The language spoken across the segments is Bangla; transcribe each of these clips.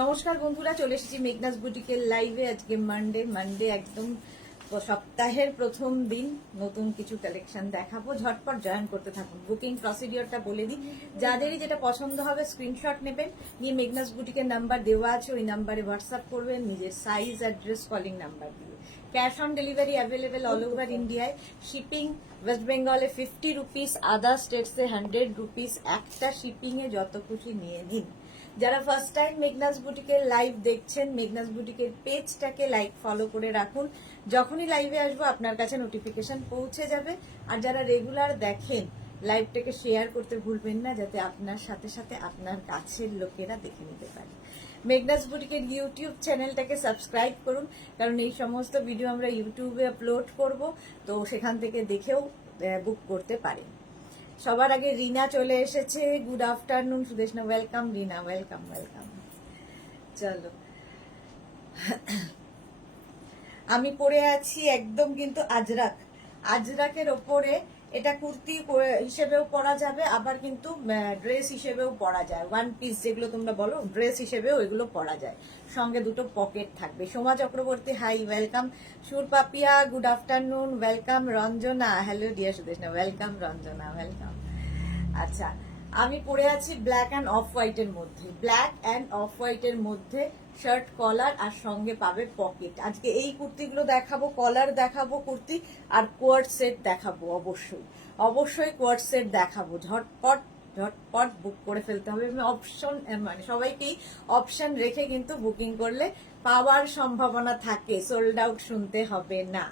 নমস্কার বন্ধুরা, চলে এসেছি মেঘনাস বুটিকের লাইভে। আজকে মানডে একদম সপ্তাহের প্রথম দিন। নতুন কিছু কালেকশন দেখাবো, ঝটপট জয়েন করতে থাকুন। বুকিং প্রসিডিওরটা বলে দিই, যাদেরই যেটা পছন্দ হবে স্ক্রিনশট নেবেন, নিয়ে মেঘনাস বুটিকের নাম্বার দেওয়া আছে, ওই নাম্বারে হোয়াটসঅ্যাপ করবেন নিজের সাইজ, অ্যাড্রেস, কলিং নাম্বার দিয়ে। Cash on delivery available all over ইন্ডিয়ায়। শিপিং ওয়েস্ট বেঙ্গলে 50 রুপিস, আদার স্টেটসে 100 রুপিস। একটা শিপিংয়ে যত খুশি নিয়ে নিন। যারা ফার্স্ট টাইম মেঘনাস বুটিকের লাইভ দেখছেন, মেঘনাস বুটিকের পেজটাকে লাইক ফলো করে রাখুন। যখনই লাইভে আসবো আপনার কাছে নোটিফিকেশন পৌঁছে যাবে। আর যারা রেগুলার দেখেন, লাইভটাকে শেয়ার করতে ভুলবেন না, যাতে আপনার সাথে সাথে আপনার কাছের লোকেরা দেখে নিতে পারে। মেঘনাস বুটিকের ইউটিউব চ্যানেলটাকে সাবস্ক্রাইব করুন, কারণ এই সমস্ত ভিডিও আমরা ইউটিউবে আপলোড করব, তো সেখান থেকে দেখেও বুক করতে পারেন। সবার আগে রিনা চলে এসেছে। গুড আফটারনুন সুদেশনা, ওয়েলকাম রিনা, ওয়েলকাম ওয়েলকাম। চলো, আমি পরে আছি একদম কিন্তু আজরাকের ওপরে। এটা কুর্তি হিসেবেও পরা যাবে, আবার কিন্তু ড্রেস হিসেবেও পরা যায়। ওয়ান পিস যেগুলো তোমরা বলো, ড্রেস হিসেবেও এগুলো পরা যায়। সঙ্গে দুটো পকেট থাকবে। Soma Chakraborty, hi, welcome. Sur Papiya, good afternoon, welcome. Ranjana, hello dear Sudeshna, welcome Ranjana, welcome. আচ্ছা, আমি পরে আছি ব্ল্যাক অ্যান্ড অফ হোয়াইটের মধ্যে। ব্ল্যাক অ্যান্ড অফ হোয়াইটের মধ্যে শার্ট, কলার, আর সঙ্গে পাবে পকেট। আজকে এই কুর্তিগুলো দেখাবো, কলার দেখাবো কুর্তি, আর কোয়ার্ড সেট দেখাবো। অবশ্যই কোয়ার্ড সেট দেখাবো। ঝটপট বুক করে ফেলতে হবে। অপশন, মানে সবাইকেই অপশন রেখে কিন্তু বুকিং করলে পাওয়ার সম্ভাবনা থাকে, সোল্ড আউট শুনতে হবে না।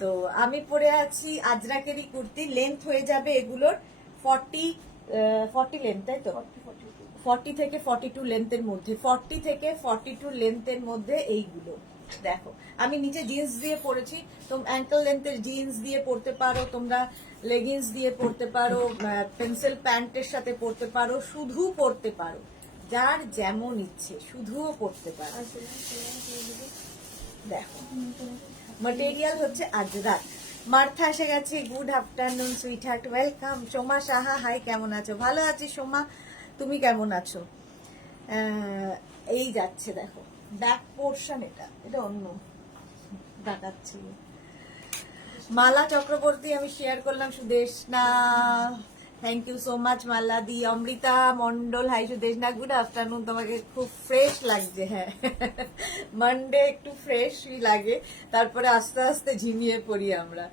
তো আমি পরে আছি আজরাকেরই কুর্তি। লেন্থ হয়ে যাবে এগুলোর 40 লেন্থ, তাই তো? 40 থেকে 42 লেন্থের মধ্যে, 40 থেকে 42 লেন্থের মধ্যে এইগুলো দেখো। আমি নিচে জিন্স দিয়ে পরেছি, তোমরা অ্যাঙ্কেল লেন্থের জিন্স দিয়ে পরতে পারো, তোমরা লেগিংস দিয়ে পরতে পারো, পেন্সিল প্যান্টের সাথে পরতে পারো, শুধু পরতে পারো, যার যেমন ইচ্ছে শুধুও পরতে পারো। দেখো, ম্যাটেরিয়াল হচ্ছে আজরাক। মার্থা এসে গেছে, good afternoon sweetheart, welcome. Soma Saha, hi, কেমন আছো? ভালো আছি সোমা, তুমি কেমন আছো? এই যাচ্ছে দেখো, ব্যাক পোর্শন, এটা অন্য দেখাচ্ছি। মালা চক্রবর্তী আমি শেয়ার করলাম, Sudeshna, thank you so much Mala di. Amrita Mandal, hi Sudeshna, good afternoon. তোমাকে খুব ফ্রেশ লাগছে। হ্যাঁ, মানডে একটু ফ্রেশই লাগে, তারপরে আস্তে আস্তে ঝিমিয়ে পড়ি আমরা।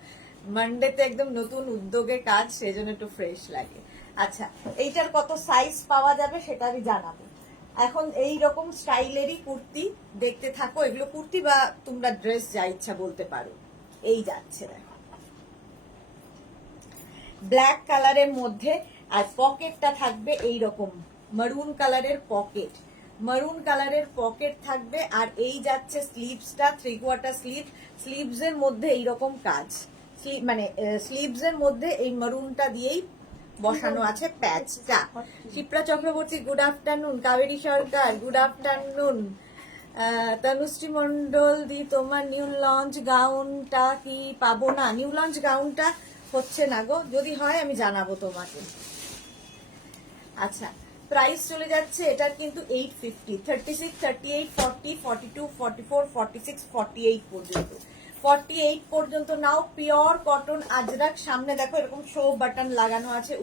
মানডেতে একদম নতুন উদ্যোগে কাজ, সেজন্য একটু ফ্রেশ লাগে। আচ্ছা, এইটার কত সাইজ পাওয়া যাবে সেটা আমি জানাবো। এখন এই রকম স্টাইলেরই কুর্তি দেখতে থাকো। এগুলো কুর্তি বা তোমরা ড্রেস যা ইচ্ছা বলতে পারো। এই যাচ্ছে দেখো, ব্ল্যাক কালারের মধ্যে, আর পকেটটা থাকবে এই রকম মারুন কালারের পকেট। মারুন কালারের পকেট থাকবে। আর এই যাচ্ছে স্লিভসটা, 3/4 স্লিভ। স্লিভস এর মধ্যে এইরকম কাজ, মানে স্লিভস এর মধ্যে এই মারুনটা দিয়েই বসানো আছে প্যাচটা। Shipra Chakraborty, good afternoon. Kaveri Sarkar, good afternoon. Tanushree Mondal di, তোমার নিউ লঞ্চ গাউনটা কি পাবো না? নিউ লঞ্চ গাউনটা হচ্ছে না গো, যদি হয় আমি জানাবো তোমাকে। আচ্ছা, প্রাইস চলে যাচ্ছে এটার কিন্তু 850, 36, 38, 40, 42, 44, 46, 48 পর্যন্ত। 48 পর্যন্ত নাও। Pure cotton ajrak. সামনে দেখো এরকম শো বাটন লাগানো আছে,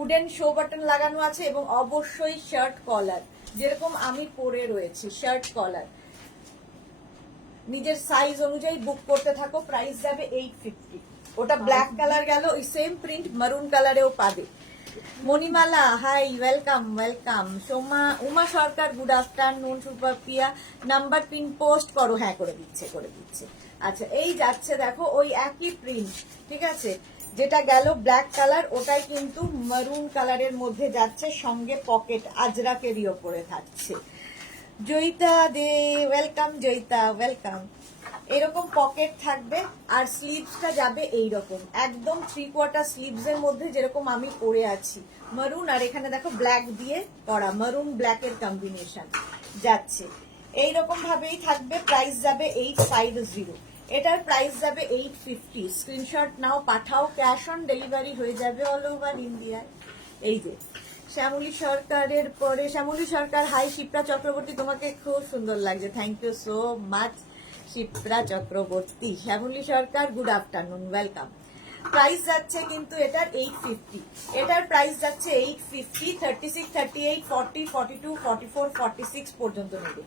উডেন শো বাটন লাগানো আছে, এবং অবশ্যই শার্ট কলার, যেরকম আমি পরে রয়েছি, শার্ট কলার। নিজের সাইজ অনুযায়ী বুক করতে থাকো। প্রাইস যাবে 850। ওটা ব্ল্যাক কালার গেল, ওই সেম প্রিন্ট মারুন কালারেও পাবে। Manimala, hi, welcome welcome. Uma Sarkar, good afternoon. Supapiya, number pin post করো। হ্যাঁ, করে দিচ্ছে। আচ্ছা, এই যাচ্ছে দেখো ওই একই প্রিন্ট, ঠিক আছে? যেটা গেল ব্ল্যাক কালার, ওটাই কিন্তু মারুন কালারের মধ্যে যাচ্ছে, সঙ্গে পকেট আজরাকেরই ওপরে থাকছে। জয়িতা দে, ওয়েলকাম জয়িতা, ওয়েলকাম। এরকম পকেট থাকবে, আর স্লিভসটা যাবে এইরকম একদম 3/4 স্লিভস এর মধ্যে, যেরকম আমি পরে আছি মারুন, আর এখানে দেখো ব্ল্যাক দিয়ে করা, মারুন ব্ল্যাকের কম্বিনেশন যাচ্ছে। এইরকম ভাবেই থাকবে। প্রাইস যাবে 850। এটার প্রাইস যাবে 850। স্ক্রিনশট নাও, পাঠাও। ক্যাশ অন ডেলিভারি হয়ে যাবে অল ওভার ইন্ডিয়ায়। এই যে শ্যামলী সরকারের পরে শ্যামলী সরকার, হাই শিপ্রা চক্রবর্তী, তোমাকে খুব সুন্দর লাগছে, thank you so much Shipra Chakraborty. Shyamali Sarkar, good afternoon, welcome. Price যাচ্ছে কিন্তু এটার 850, এটার প্রাইস যাচ্ছে 850, 36, 38, 40, 42, 44, 46 পর্যন্ত নেবে,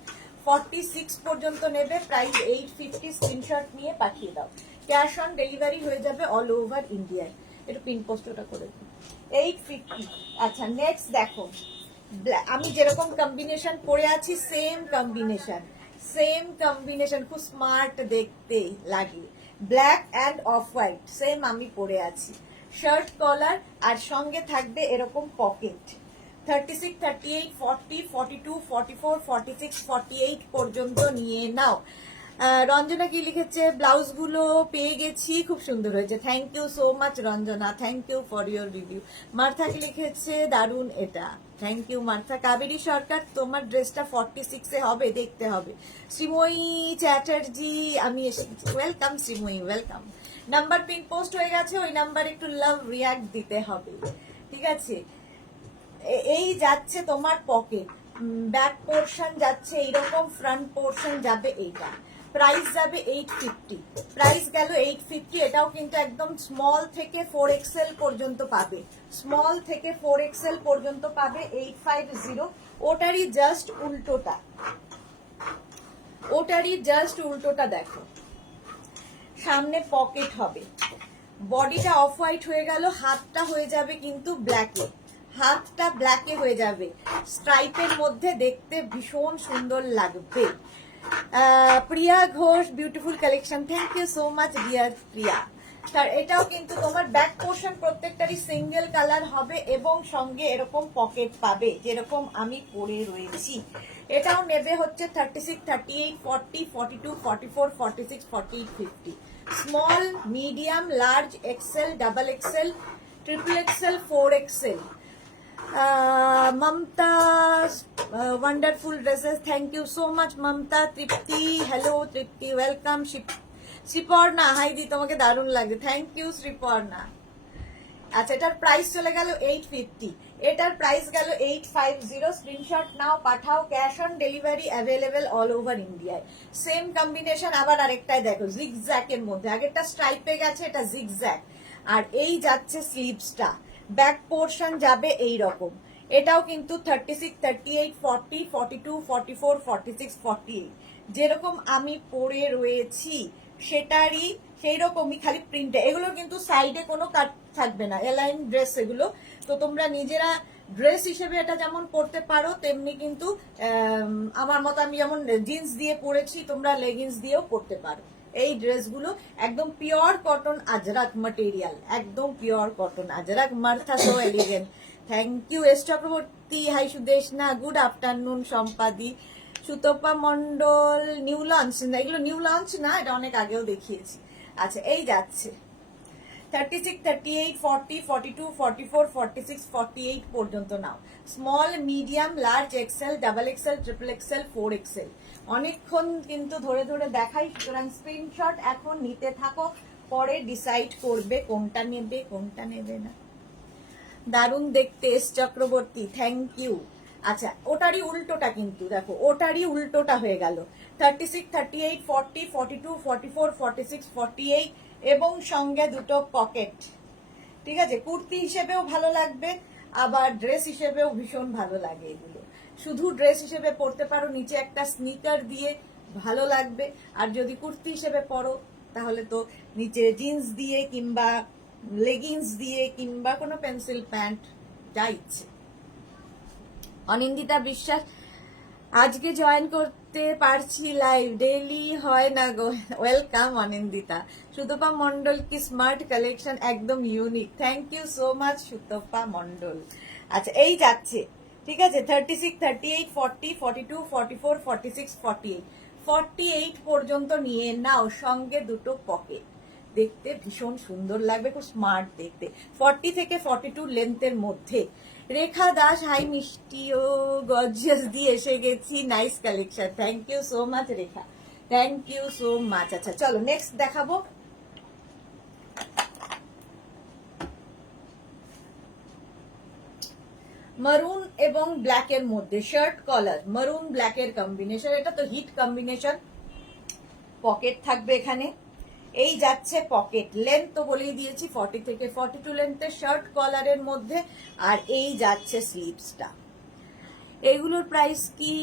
46 পর্যন্ত নেবে, প্রাইস 850। স্ক্রিনশট নিয়ে পাঠিয়ে দাও, ক্যাশ অন ডেলিভারি হয়ে যাবে অল ওভার ইন্ডিয়ায়। একটু পিন পোস্টটা করে দিই, 850। আচ্ছা নেক্সট দেখো, আমি যেরকম কম্বিনেশন পরে আছি সেম কম্বিনেশন, খুব স্মার্ট দেখতে লাগে, black and off white same আমি পরে আছি, শার্ট কলার আর সঙ্গে থাকবে এরকম পকেট। 36, 38, 40, 42, 44, 46, 48 পর্যন্ত নিয়ে নাও। রঞ্জনা কি লিখেছে, ব্লাউজ গুলো পেয়ে গেছি, খুব সুন্দর হয়েছে, thank you so much Ranjana, thank you for your review. Martha কি লিখেছে, দারুন এটা, thank you Martha. Kaberi Sarkar, তোমার ড্রেসটা 46 এ হবে, দেখতে হবে। শ্রীময়ী চ্যাটার্জি, আমি এসে গেছি, welcome Shreemoyee, welcome. Number pin post হয়ে গেছে, ওই নাম্বার একটু লাভ রিয়াক্ট দিতে হবে, ঠিক আছে। এই যাচ্ছে তোমার পকেট, ব্যাক পোর্শন যাচ্ছে এইরকম, ফ্রন্ট পোর্শন যাবে এইটা, প্রাইস যাবে 850, প্রাইস গেল 850। এটাও কিন্তু একদম স্মল থেকে 4XL পর্যন্ত পাবে, স্মল থেকে 4XL পর্যন্ত পাবে 850। ওটারই জাস্ট উল্টোটা দেখো, সামনে পকেট হবে, বডিটা অফ হোয়াইট হয়ে গেল, হাতটা হয়ে যাবে কিন্তু ব্ল্যাকে, হাতটা ব্ল্যাকে হয়ে যাবে, স্ট্রাইপের মধ্যে দেখতে ভীষণ সুন্দর লাগবে। Priya Ghosh, beautiful collection, thank you so much dear Priya. তার এটাও কিন্তু তোমার ব্যাক পোর্শন প্রত্যেকটারই সিঙ্গেল কালার হবে এবং সঙ্গে এরকম পকেট পাবে যেরকম আমি পরে রয়েছি। এটাও নেবে হচ্ছে 36, 38, 40, 42, 44, 46, 48, 50। Small, medium, large, XL, double XL, triple XL, 4XL। Mamata, wonderful dresses, thank you so much Mamata. Tripti, hello Tripti, welcome. Shriparna, hi di, তোমাকে দারুণ লাগে, থ্যাংক ইউ শ্রীপর্ণা। আচ্ছা এটার প্রাইস চলে গেল 850, এটার প্রাইস গেল 850। স্ক্রিনশট নাও, পাঠাও, cash on delivery available all over ইন্ডিয়ায়। সেম কম্বিনেশন, আবার আরেকটাই দেখো জিগজ্যাক এর মধ্যে, আগেরটা স্ট্রাইপে গেছে, এটা জিগজ্যাক। আর এই যাচ্ছে স্লিভসটা, ব্যাক পোর্শন যাবে এই রকম। এটাও কিন্তু 36, 38, 40, 42, 44, 46, 48 যেরকম আমি পরে রয়েছি সেটারই সেই রকমই, খালি প্রিন্টে। এগুলো কিন্তু সাইডে কোনো কাট থাকবে না, এলাইন ড্রেস এগুলো। তো তোমরা নিজেরা ড্রেস হিসেবে এটা যেমন পরতে পারো, তেমনি কিন্তু আমার মতো আমি যেমন জিন্স দিয়ে পরেছি, তোমরা লেগিংস দিয়েও পরতে পারো। এই ড্রেসগুলো একদম পিওর কটন আজরাক ম্যাটেরিয়াল, একদম pure cotton ajrakh. Martha so elegant, thank you. S Chakraborty, hi Sudeshna, good afternoon. Sampadi, Sutapa Mondal, new launch না, এগুলো নিউ লঞ্চ না, এটা অনেক আগেও দেখিয়েছি। আচ্ছা এই যাচ্ছে 36, 38, 40, 42, 44, 46, 48 পর্যন্ত নাও। Small, medium, large, XL, double XL, triple XL, 4XL। অনেকক্ষণ কিন্তু ধরে ধরে দেখাই, সুতরাং স্ক্রিনশট এখন নিতে থাকো, পরে ডিসাইড করবে কোনটা নেবে কোনটা নেবে না। দারুণ দেখতে এস চক্রবর্তী, থ্যাংক ইউ। আচ্ছা ওটারই উল্টোটা কিন্তু দেখো, ওটারই উল্টোটা হয়ে গেল। 36, 38, 40, 42, 44, 46, 48 এবং সঙ্গে দুটো পকেট, ঠিক আছে। কুর্তি হিসেবেও ভালো লাগবে, আবার ড্রেস হিসেবেও ভীষণ ভালো লাগে এগুলো। শুধু ড্রেস হিসেবে পরতে পারো, নিচে একটা স্নিকার দিয়ে ভালো লাগবে। আর যদি কুর্তি হিসেবে পরো তাহলে তো নিচে জিন্স দিয়ে কিংবা লেগিংস দিয়ে কিংবা কোনো পেন্সিল প্যান্ট, যা ইচ্ছে। অনিন্দিতা বিশ্বাস, আজকে জয়েন করতে পারছি লাইভ, ডেইলি হয় না গো, ওয়েলকাম অনিন্দিতা। সুতপা মন্ডল কি স্মার্ট কালেকশন, একদম unique, thank you so much Sutapa Mandal. আচ্ছা এই যাচ্ছে, ঠিক আছে। 36, 38, 40, 42, 44, 46, 48 48 পর্যন্ত নিয়ে নাও, সঙ্গে দুটো পকেট, দেখতে ভীষণ সুন্দর লাগবে, খুব স্মার্ট দেখতে। 40 থেকে 42 লেন্থের মধ্যে। রেখা দাস, হাই মিষ্টি ও গর্জিয়াস দিয়ে এসে গেছি, nice collection, thank you so much Rekha, thank you so much. আচ্ছা চলো নেক্সট দেখাবো। মারুন এবং ব্ল্যাকের মধ্যে শার্ট কলার, মারুন ব্ল্যাকের কম্বিনেশন, এটা তো হিট কম্বিনেশন। পকেট থাকবে এখানে, এই যাচ্ছে পকেট, লেন্থ তো বলেই দিয়েছি 40 থেকে 42 লেন্থের শার্ট কলারের মধ্যে, আর এই যাচ্ছে স্লিভসটা। এগুলোর প্রাইস কি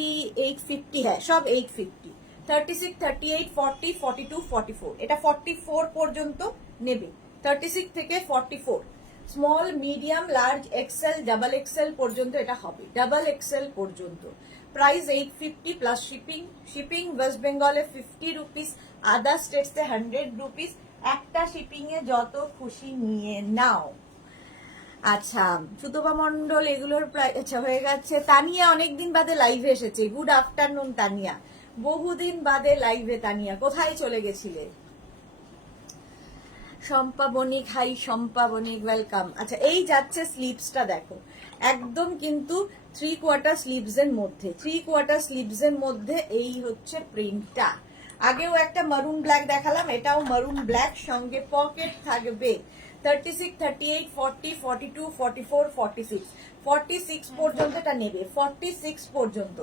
850? হ্যাঁ, সব 850। 36, 38, 40, 42, 44, এটা 44 পর্যন্ত নেবে। 36 থেকে 44, small, medium, large, XL, double XL পর্যন্ত এটা হবে, ডাবল এক্সেল পর্যন্ত। Price 850 plus shipping. Shipping west বেঙ্গলে 50 রুপিস, আদার স্টেটসে 100 রুপিস। একটা শিপিং এ যত খুশি নিয়ে নাও। আচ্ছা, সুতপা মন্ডল এগুলোর প্রায় আচ্ছা হয়ে গেছে। তানিয়া অনেকদিন বাদে লাইভে এসেছে, গুড আফটারনুন তানিয়া, বহুদিন বাদে লাইভে। তানিয়া কোথায় চলে গেছিলে? শম্পা বণিক, হাই শম্পা বণিক, ওয়েলকাম। আচ্ছা, এই যাচ্ছে স্লিভসটা, দেখো একদম কিন্তু 3/4 স্লিভস এর মধ্যে, 3/4 স্লিভস এর মধ্যে এই হচ্ছে প্রিন্টটা। আগেও একটা মারুন ব্ল্যাক দেখালাম, এটাও মারুন ব্ল্যাক, সঙ্গে পকেট থাকবে। 36, 38, 40, 42, 44, 46, 46 পর্যন্ত এটা নেবে, 46 পর্যন্ত।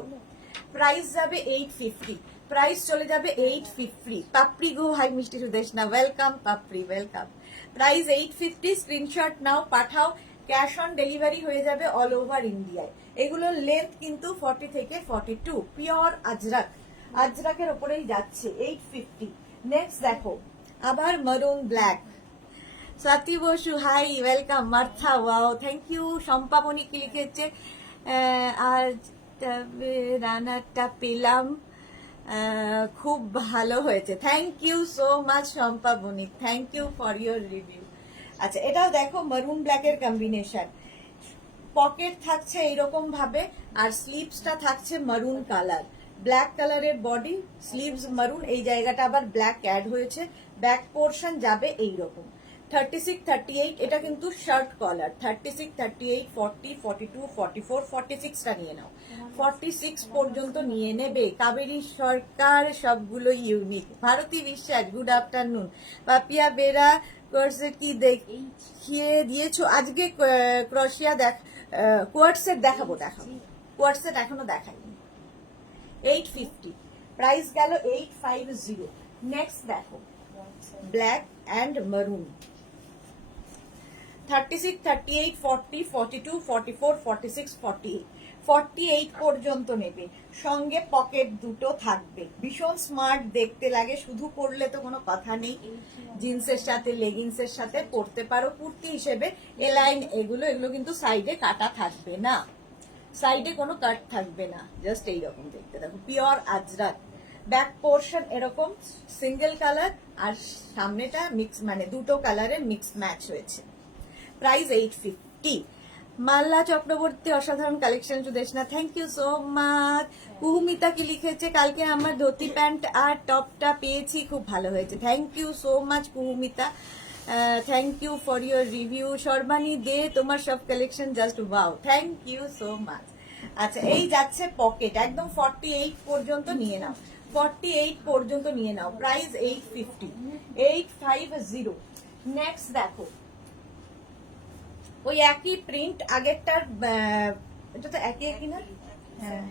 প্রাইস যাবে 850, প্রাইস চলে যাবে 850। পাপড়ি গো, হাই মিষ্টি Sudeshna, welcome Papri, welcome. Price 850, screenshot নাও, পাঠাও, ক্যাশ অন ডেলিভারি হয়ে যাবে অল ওভার ইন্ডিয়ায়। এগুলোর লেন্থ কিন্তু 40 থেকে 42, পিওর আজরাক, আজরাকের ওপরেই যাচ্ছে 850। নেক্সট দেখো আবার maroon black. Swati Basu, hi, welcome. Martha, wow, thank you. Shampa Banik কি লিখেছে, আজ রান্নাটা পেলাম, খুব ভালো হয়েছে। Thank you so much Shampa Banik, thank you for your review. আচ্ছা, এটাও দেখো মারুন ব্ল্যাকের কম্বিনেশন, পকেট থাকছে এইরকম ভাবে, আর স্লিভসটা থাকছে মারুন কালার, ব্ল্যাক কালারের বডি, স্লিভস মারুন, এই জায়গাটা আবার ব্ল্যাক অ্যাড হয়েছে, ব্যাক পোর্শন যাবে এইরকম। 36, 38, এটা কিন্তু শার্ট কলার। 36, 38, 40, 42, 44, 46টা নিয়ে নাও, 46 পর্যন্ত নিয়ে নেবে। কাবেরী সরকার, সবগুলো ইউনিক। ভারতী বিশ্বাস, গুড আফটারনুন। পাপিয়া বেরা, কোর্সে কি দেখিয়ে দিয়েছো আজকে? ক্রোশিয়া দেখ, কোয়ার্টসেট দেখাবো, কোয়ার্টসেট এখনো দেখাইনি। 850, প্রাইস গেল 850। নেক্সট দেখো ব্ল্যাক অ্যান্ড মারুন। 36, 38, 40, 42, 44, 46, 48, 48 পর্যন্ত নেবে, সঙ্গে পকেট দুটো থাকবে। ভীষণ স্মার্ট দেখতে লাগে, শুধু পরলে তো কোনো কথা নেই, জিন্সের সাথে লেগিংসের সাথে পরতে পারো কুর্তি হিসেবে। এলাইন এগুলো কিন্তু সাইডে কাটা থাকবে না, সাইডে কোনো কাট থাকবে না, জাস্ট এইরকম দেখতে। দেখো পিওর আজরাক, ব্যাক পোর্শন এরকম সিঙ্গেল কালার, আর সামনেটা মিক্স, মানে দুটো কালারের মিক্স ম্যাচ হয়েছে। প্রাইস 850। মাল্লা চক্রবর্তী, অসাধারণ collection Sudeshna, thank you so much. Kuhumita কি লিখেছে, কালকে আমার ধুতি প্যান্ট আর টপটা পেয়েছি, খুব ভালো হয়েছে। Thank you so much Kuhumita, thank you for your review. Sarbani De, তোমার সব collection just wow, thank you so much. আচ্ছা, এই যাচ্ছে পকেট, একদম 48 পর্যন্ত নিয়ে নাও, 48 পর্যন্ত নিয়ে নাও। প্রাইস 850, 850। নেক্সট দেখো ওই একই প্রিন্ট আগেরটার, এটা তো একই না? হ্যাঁ,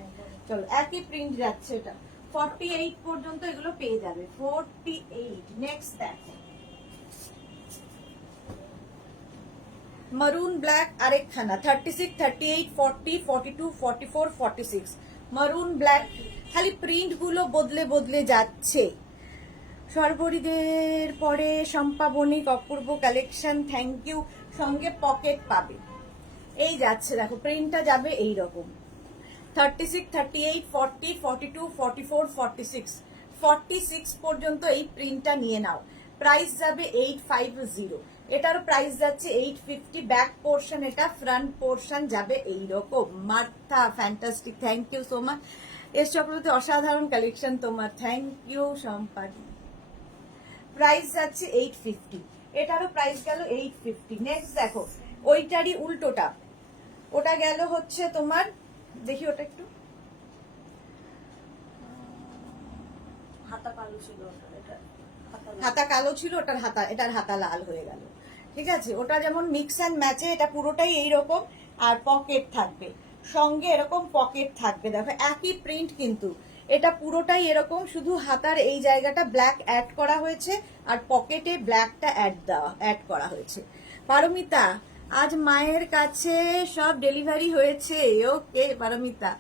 চলো একই প্রিন্ট যাচ্ছে, এটা 48 পর্যন্ত এগুলো পেয়ে যাবে, 48। নেক্সট দেখো মারুন ব্ল্যাক আরেকখানা, 36, 38, 40, 42, 44, 46, মারুন ব্ল্যাক। খালি প্রিন্ট গুলো বদলে বদলে যাচ্ছে। সর্বরিদের পরে শম্পা বণিক, অপূর্ব কালেকশন, থ্যাংক ইউ। সঙ্গে পকেট পাবে, এই যাচ্ছে দেখো প্রিন্টটা যাবে এইরকম। 36, 38, 40, 42, 44, 46, 46 পর্যন্ত এই প্রিন্টটা নিয়ে নাও। প্রাইস যাবে 850, এটার প্রাইস যাচ্ছে 850। ব্যাক পোর্শন এটা, ফ্রন্ট পোর্শন যাবে এইরকম। Martha, fantastic, thank you so much. S Chakraborty, অসাধারণ কালেকশন তোমার, থ্যাংক ইউ সম্পাদি। প্রাইস যাচ্ছে 850, এটারও প্রাইস গেল 850। নেক্সট দেখো ওইটারই উল্টোটা, ওটা গেল হচ্ছে তোমার, দেখি ওটা একটু, হাতা কালো ছিল, এটার হাতা লাল হয়ে গেল। ঠিক আছে, ওটা যেমন মিক্স অ্যান্ড ম্যাচে, এটা পুরোটাই এইরকম, আর পকেট থাকবে, সঙ্গে এরকম পকেট থাকবে। দেখো একই প্রিন্ট, কিন্তু এটা পুরোটাই এরকম, শুধু হাতার এই জায়গাটা ব্ল্যাক অ্যাড করা হয়েছে আর পকেটে ব্ল্যাকটা অ্যাড করা হয়েছে। পারমিতা, আজ মায়ের কাছে সব ডেলিভারি হয়েছে। ওকে পারমিতা।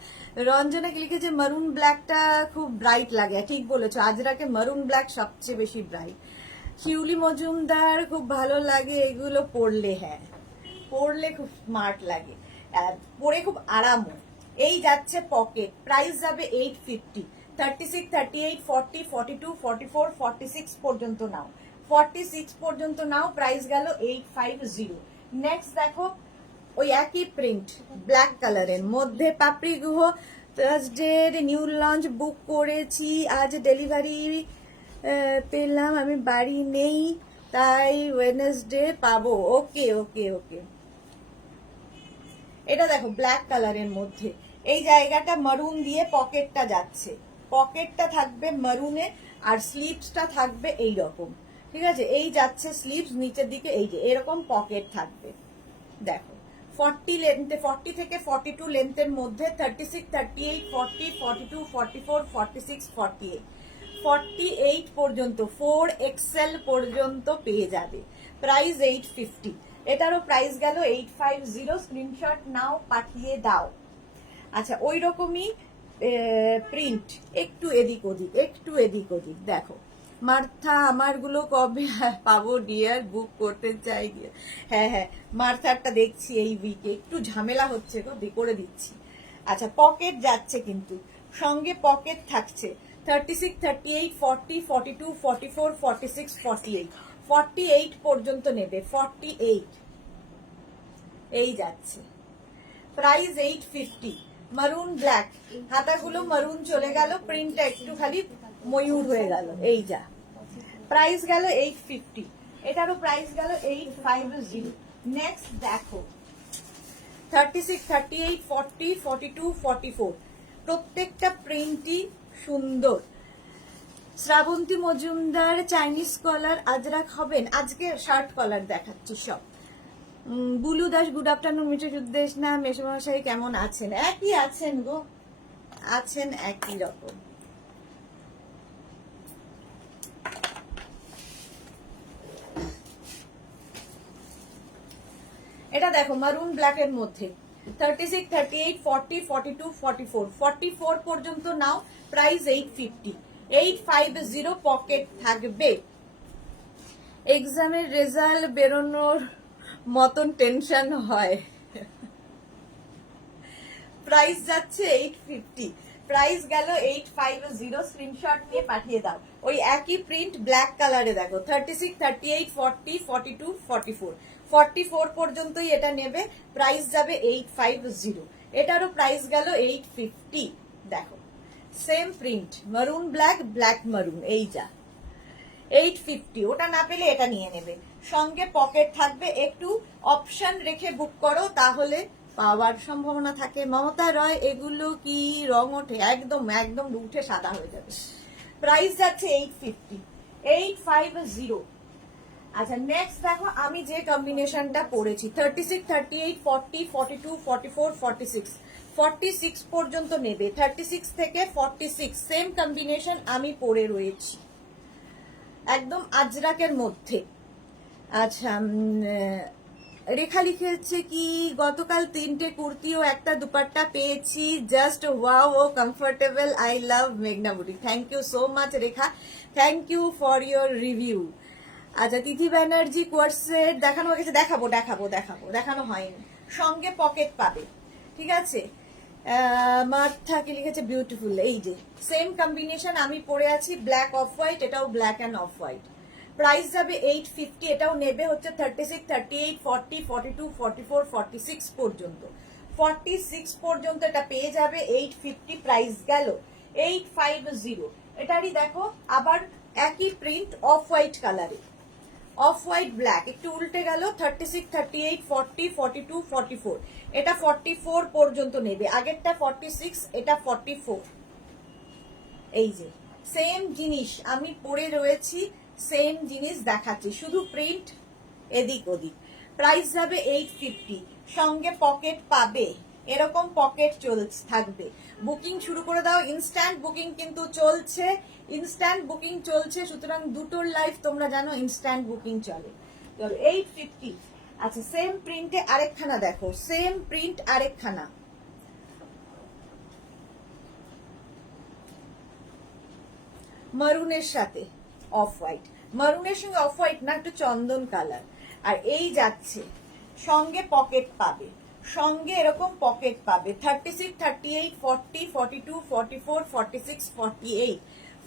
রঞ্জনা কি লিখেছে, মারুন ব্ল্যাকটা খুব ব্রাইট লাগে। ঠিক বলেছো, আজরাকে মারুন ব্ল্যাক সবচেয়ে বেশি ব্রাইট। শিউলি মজুমদার, খুব ভালো লাগে এগুলো পরলে। হ্যাঁ, পরলে খুব স্মার্ট লাগে, পরে খুব আরামও। এই যাচ্ছে পকেট, প্রাইস যাবে 850। 36, 38, 40, 42, 44, 46 পর্যন্ত নাও, 46 পর্যন্ত নাও, প্রাইস গেল 850। নেক্সট দেখো ওই একই প্রিন্ট ব্ল্যাক কালারের মধ্যে, পাপড়ি গুহ থার্সডে নিউ লঞ্চ বুক করেছি, আজ ডেলিভারি পেলাম, আমি বাড়ি নেই তাই ওয়েডনেসডে পাবো। ওকে ওকে ওকে। এটা দেখো ব্ল্যাক কালারের মধ্যে, এই জায়গাটা মারুন দিয়ে পকেটটা যাচ্ছে, পকেটটা থাকবে মারুনে আর স্লিভসটা থাকবে এই রকম। ঠিক আছে, এই যাচ্ছে স্লিভস, নিচের দিকে এই যে এরকম পকেট থাকবে। দেখো 40 লেন্থে, 40 থেকে 42 লেন্থের মধ্যে, 36, 38, 40, 42, 44, 46, 48, 48 পর্যন্ত 4XL পর্যন্ত পেয়ে যাবে। প্রাইস 850। এটারও প্রাইস গেল 850। স্ক্রিনশট নাও, পাঠিয়ে দাও। আচ্ছা, ওই রকমই প্রিন্ট, একটু এদিক ওদিক, একটু এদিক ওদিক। দেখো মার্থা, আমারগুলো কবে পাবো ডিয়ার, বুক করতে চাই। হ্যাঁ হ্যাঁ, মার্থারটা দেখছি এই উইকে, একটু ঝামেলা হচ্ছে গো, করে দিচ্ছি। আচ্ছা, পকেট যাচ্ছে কিন্তু, সঙ্গে পকেট থাকছে। 36, 38, 40, 42, 44, 46, 48, 48 পর্যন্ত নেবে। 48 এই যাচ্ছে, প্রাইস 850। মারুন ব্ল্যাক, হাতাগুলো মারুন চলে গেল, প্রিন্টটা একটু খালি ময়ূর হয়ে গেল। এই যা, প্রাইস গেল 850। এটারও প্রাইস গেল 850। নেক্সট দেখো 36, 38, 40, 42, 44, প্রত্যেকটা প্রিন্টই সুন্দর। শ্রাবন্তী মজুমদার, চাইনিজ কলার আজরাক হবেন, আজকে শার্ট কলার দেখাচ্ছি সব। Bulu Das, good afternoon mister উদ্দেশ না, মেশমশাই কেমন আছেন? একই আছেন গো, আছেন একই রকম। এটা দেখো মারুন ব্ল্যাক এর মধ্যে, 36, 38, 40, 42, 44, 44 পর্যন্ত নাও, প্রাইস 850। 850 পকেট থাকবে। এক্সামের রেজাল্ট বেরোনোর মতন টেনশন হয়। প্রাইস যাচ্ছে 850, প্রাইস গেল 850। স্ক্রিনশট নিয়ে পাঠিয়ে দাও। ওই একই প্রিন্ট ব্ল্যাক কালারে দেখো, 36, 38, 40, 42, 44, 44 পর্যন্তই এটা নেবে, প্রাইস যাবে 850। এটারও প্রাইস গেল 850। দেখো সেম প্রিন্ট, মারুন ব্ল্যাক, ব্ল্যাক মারুন, এই যা 850। ওটা না পেলে এটা নিয়ে নেবে, সঙ্গে পকেট থাকবে। একটু অপশন রেখে বুক করো, তাহলে পাওয়ার সম্ভাবনা থাকে। মমতা রয়, এগুলো কি রং ওঠে? একদম একদম উঠে সাদা হয়ে যাবে। প্রাইস যাচ্ছে 850। 850। আচ্ছা, নেক্সট দেখো আমি যে কম্বিনেশনটা পরেছি, 36, 38, 40, 42, 44, 46, 46 পর্যন্ত নেবে। 36 থেকে 46 সেম কম্বিনেশন আমি পরে রয়েছি, একদম আজরাকের মধ্যে। আচ্ছা, রেখা লিখেছে কি, গতকাল 3টে কুর্তি ও একটা দুপাট্টা পেয়েছি, জাস্ট ওয়াও, ও কমফোর্টেবল, আই লাভ মেঘনা Buti. Thank you so much Rekha, thank you for your review. আচ্ছা, তিথি ব্যানার্জি কোয়ার্সেট দেখানো হয়ে গেছে, দেখাবো দেখাবো দেখাবো, দেখানো হয়নি। সঙ্গে পকেট পাবে, ঠিক আছে। মার্থা কি লিখেছে, বিউটিফুল, এই যে সেম কম্বিনেশন আমি পরে আছি, ব্ল্যাক অফ হোয়াইট, এটাও black and off white. Price যাবে 850। এটাও নেবে হচ্ছে 36, 38, 40, 42, 44, 46 পর্যন্ত। 46 পর্যন্ত এটা পেয়ে যাবে 850। প্রাইস গেল 850। এটারই দেখো আবার একই প্রিন্ট অফ হোয়াইট কালারে, অফ হোয়াইট ব্ল্যাক, একটু উল্টে গেল। 36, 38, 40, 42, 44, এটা 44 পর্যন্ত নেবে। আগেরটা 46, এটা 44। এই যে সেম জিনিস আমি পরে রয়েছি, সেম জিনিস দেখাচ্ছি, শুধু প্রিন্ট এদিক ওদিক। প্রাইস যাবে 850। সঙ্গে পকেট পাবে, এরকম পকেট থাকবে। বুকিং শুরু করে দাও, ইনস্ট্যান্ট বুকিং কিন্তু চলছে, ইনস্ট্যান্ট বুকিং চলছে, সুতরাং দুটোর লাইফ তোমরা জানো ইনস্ট্যান্ট বুকিং চলে। 850। আচ্ছা, সেম প্রিন্টে আরেকখানা দেখো, সেম প্রিন্ট আরেকখানা, মারুনের সাথে অফ হোয়াইট, মারুনের সঙ্গে অফ হোয়াইট না, একটু চন্দন কালার। আর এই যাচ্ছে সঙ্গে পকেট পাবে, সঙ্গে এরকম পকেট পাবে। 36, 38, 40, 42, 44, 46, 48,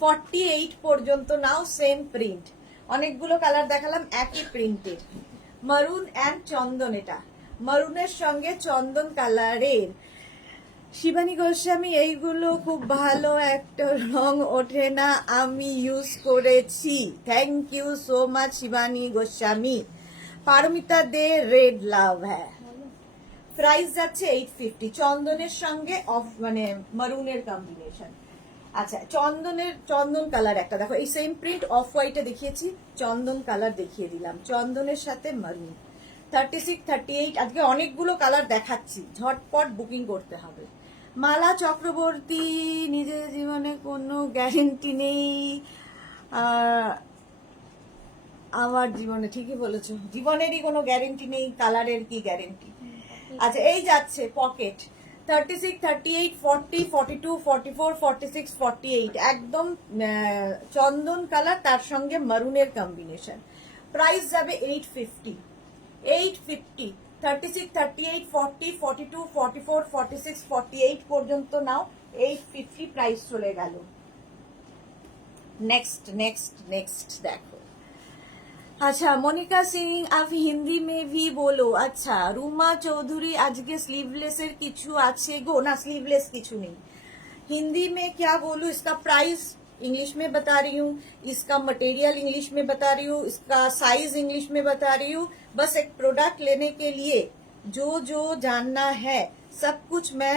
48 পর্যন্ত নাও। সেম প্রিন্ট, অনেকগুলো কালার দেখালাম একই প্রিন্টের, মারুন অ্যান্ড চন্দন। এটা মারুনের সঙ্গে চন্দন কালারের। শিবানী গোস্বামী, এইগুলো খুব ভালো একটা রং ওঠে না, আমি ইউজ করেছি। Thank you so much Shibani Goswami. Paramita De, red love. হ্যাঁ, প্রাইস যাচ্ছে 850, চন্দনের সঙ্গে অফ মানে মারুনের কম্বিনেশন। আচ্ছা, চন্দন কালার একটা দেখো, এই সেম প্রিন্ট অফ হোয়াইটে দেখিয়েছি, চন্দন কালার দেখিয়ে দিলাম, চন্দনের সাথে মারুন। 36, 38, আজকে অনেকগুলো কালার দেখাচ্ছি, ঝটপট বুকিং করতে হবে। মালা চক্রবর্তী, নিজের জীবনে কোনো গ্যারেন্টি নেই, আমার জীবনে, ঠিকই বলেছো, জীবনেরই কোনো গ্যারেন্টি নেই, কালারের কি গ্যারেন্টি। আচ্ছা, এই যাচ্ছে পকেট 36, 38, 40, 42, 44, 46, 48, একদম চন্দন কালার, তার সঙ্গে মারুনের কম্বিনেশন। প্রাইস যাবে 850, 850। 36, 38, 40, 42, 44, 46, 48 পর্যন্ত নাও, 850 প্রাইস চলে গেল। नेक्स्ट नेक्स्ट नेक्स्ट देखो। अच्छा, मोनिका सिंह, आप हिंदी में भी बोलो। अच्छा, रूमा चौधरी, आज के स्लीवलेसের কিছু আছে গো? না, स्लीवलेस কিছু নেই। हिंदी में क्या बोलूं, इसका प्राइस इंग्लिश में बता रही हूँ, इसका मटेरियल इंग्लिश में बता रही हूँ, इसका साइज इंग्लिश में बता रही हूँ। बस एक प्रोडक्ट लेने के लिए जो जो जानना है सब कुछ मैं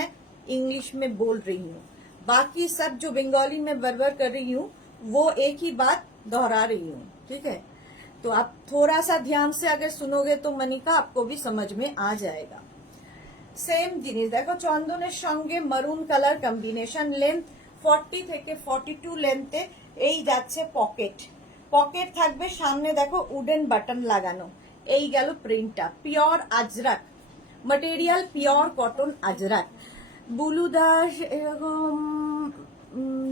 इंग्लिश में बोल रही हूँ, बाकी सब जो बंगाली में बरबर कर रही हूँ वो एक ही बात दोहरा रही हूँ, ठीक है? तो आप थोड़ा सा ध्यान से अगर सुनोगे तो मनिका आपको भी समझ में आ जाएगा। সেম জিনিস দেখো, চন্দনের সঙ্গে মারুন কালার কম্বিনেশন, লেন্থ 40 থেকে 42 লেন্থে। এই যাচ্ছে পকেট, পকেট থাকবে, সামনে দেখো উডেন বাটন লাগানো। এই গেল প্রিন্টটা, pure ajrakh material, pure cotton ajrakh. Bulu Das, এরকম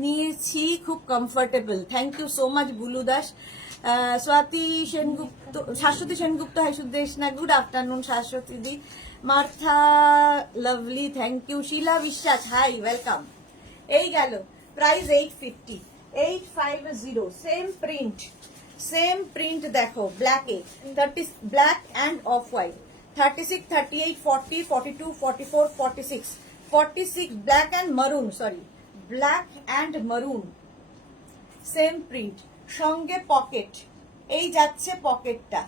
নিয়েছি, খুব comfortable. Thank you so much Bulu Das. Swati Sengupta, Shashwati Sengupta, hi Sudeshna, good afternoon Shashwati di. Martha lovely, thank you. Shila Biswas, hi, welcome. এই গেল, প্রাইস 850, 850। সেম প্রিন্ট দেখো, ব্ল্যাকে 30, black and off white. 36, 38, 40, 42, 44, 46, 46, black and মারুন, সরি, ব্ল্যাক অ্যান্ড মারুন। সেম প্রিন্ট, সঙ্গে পকেট। এই যাচ্ছে পকেটটা,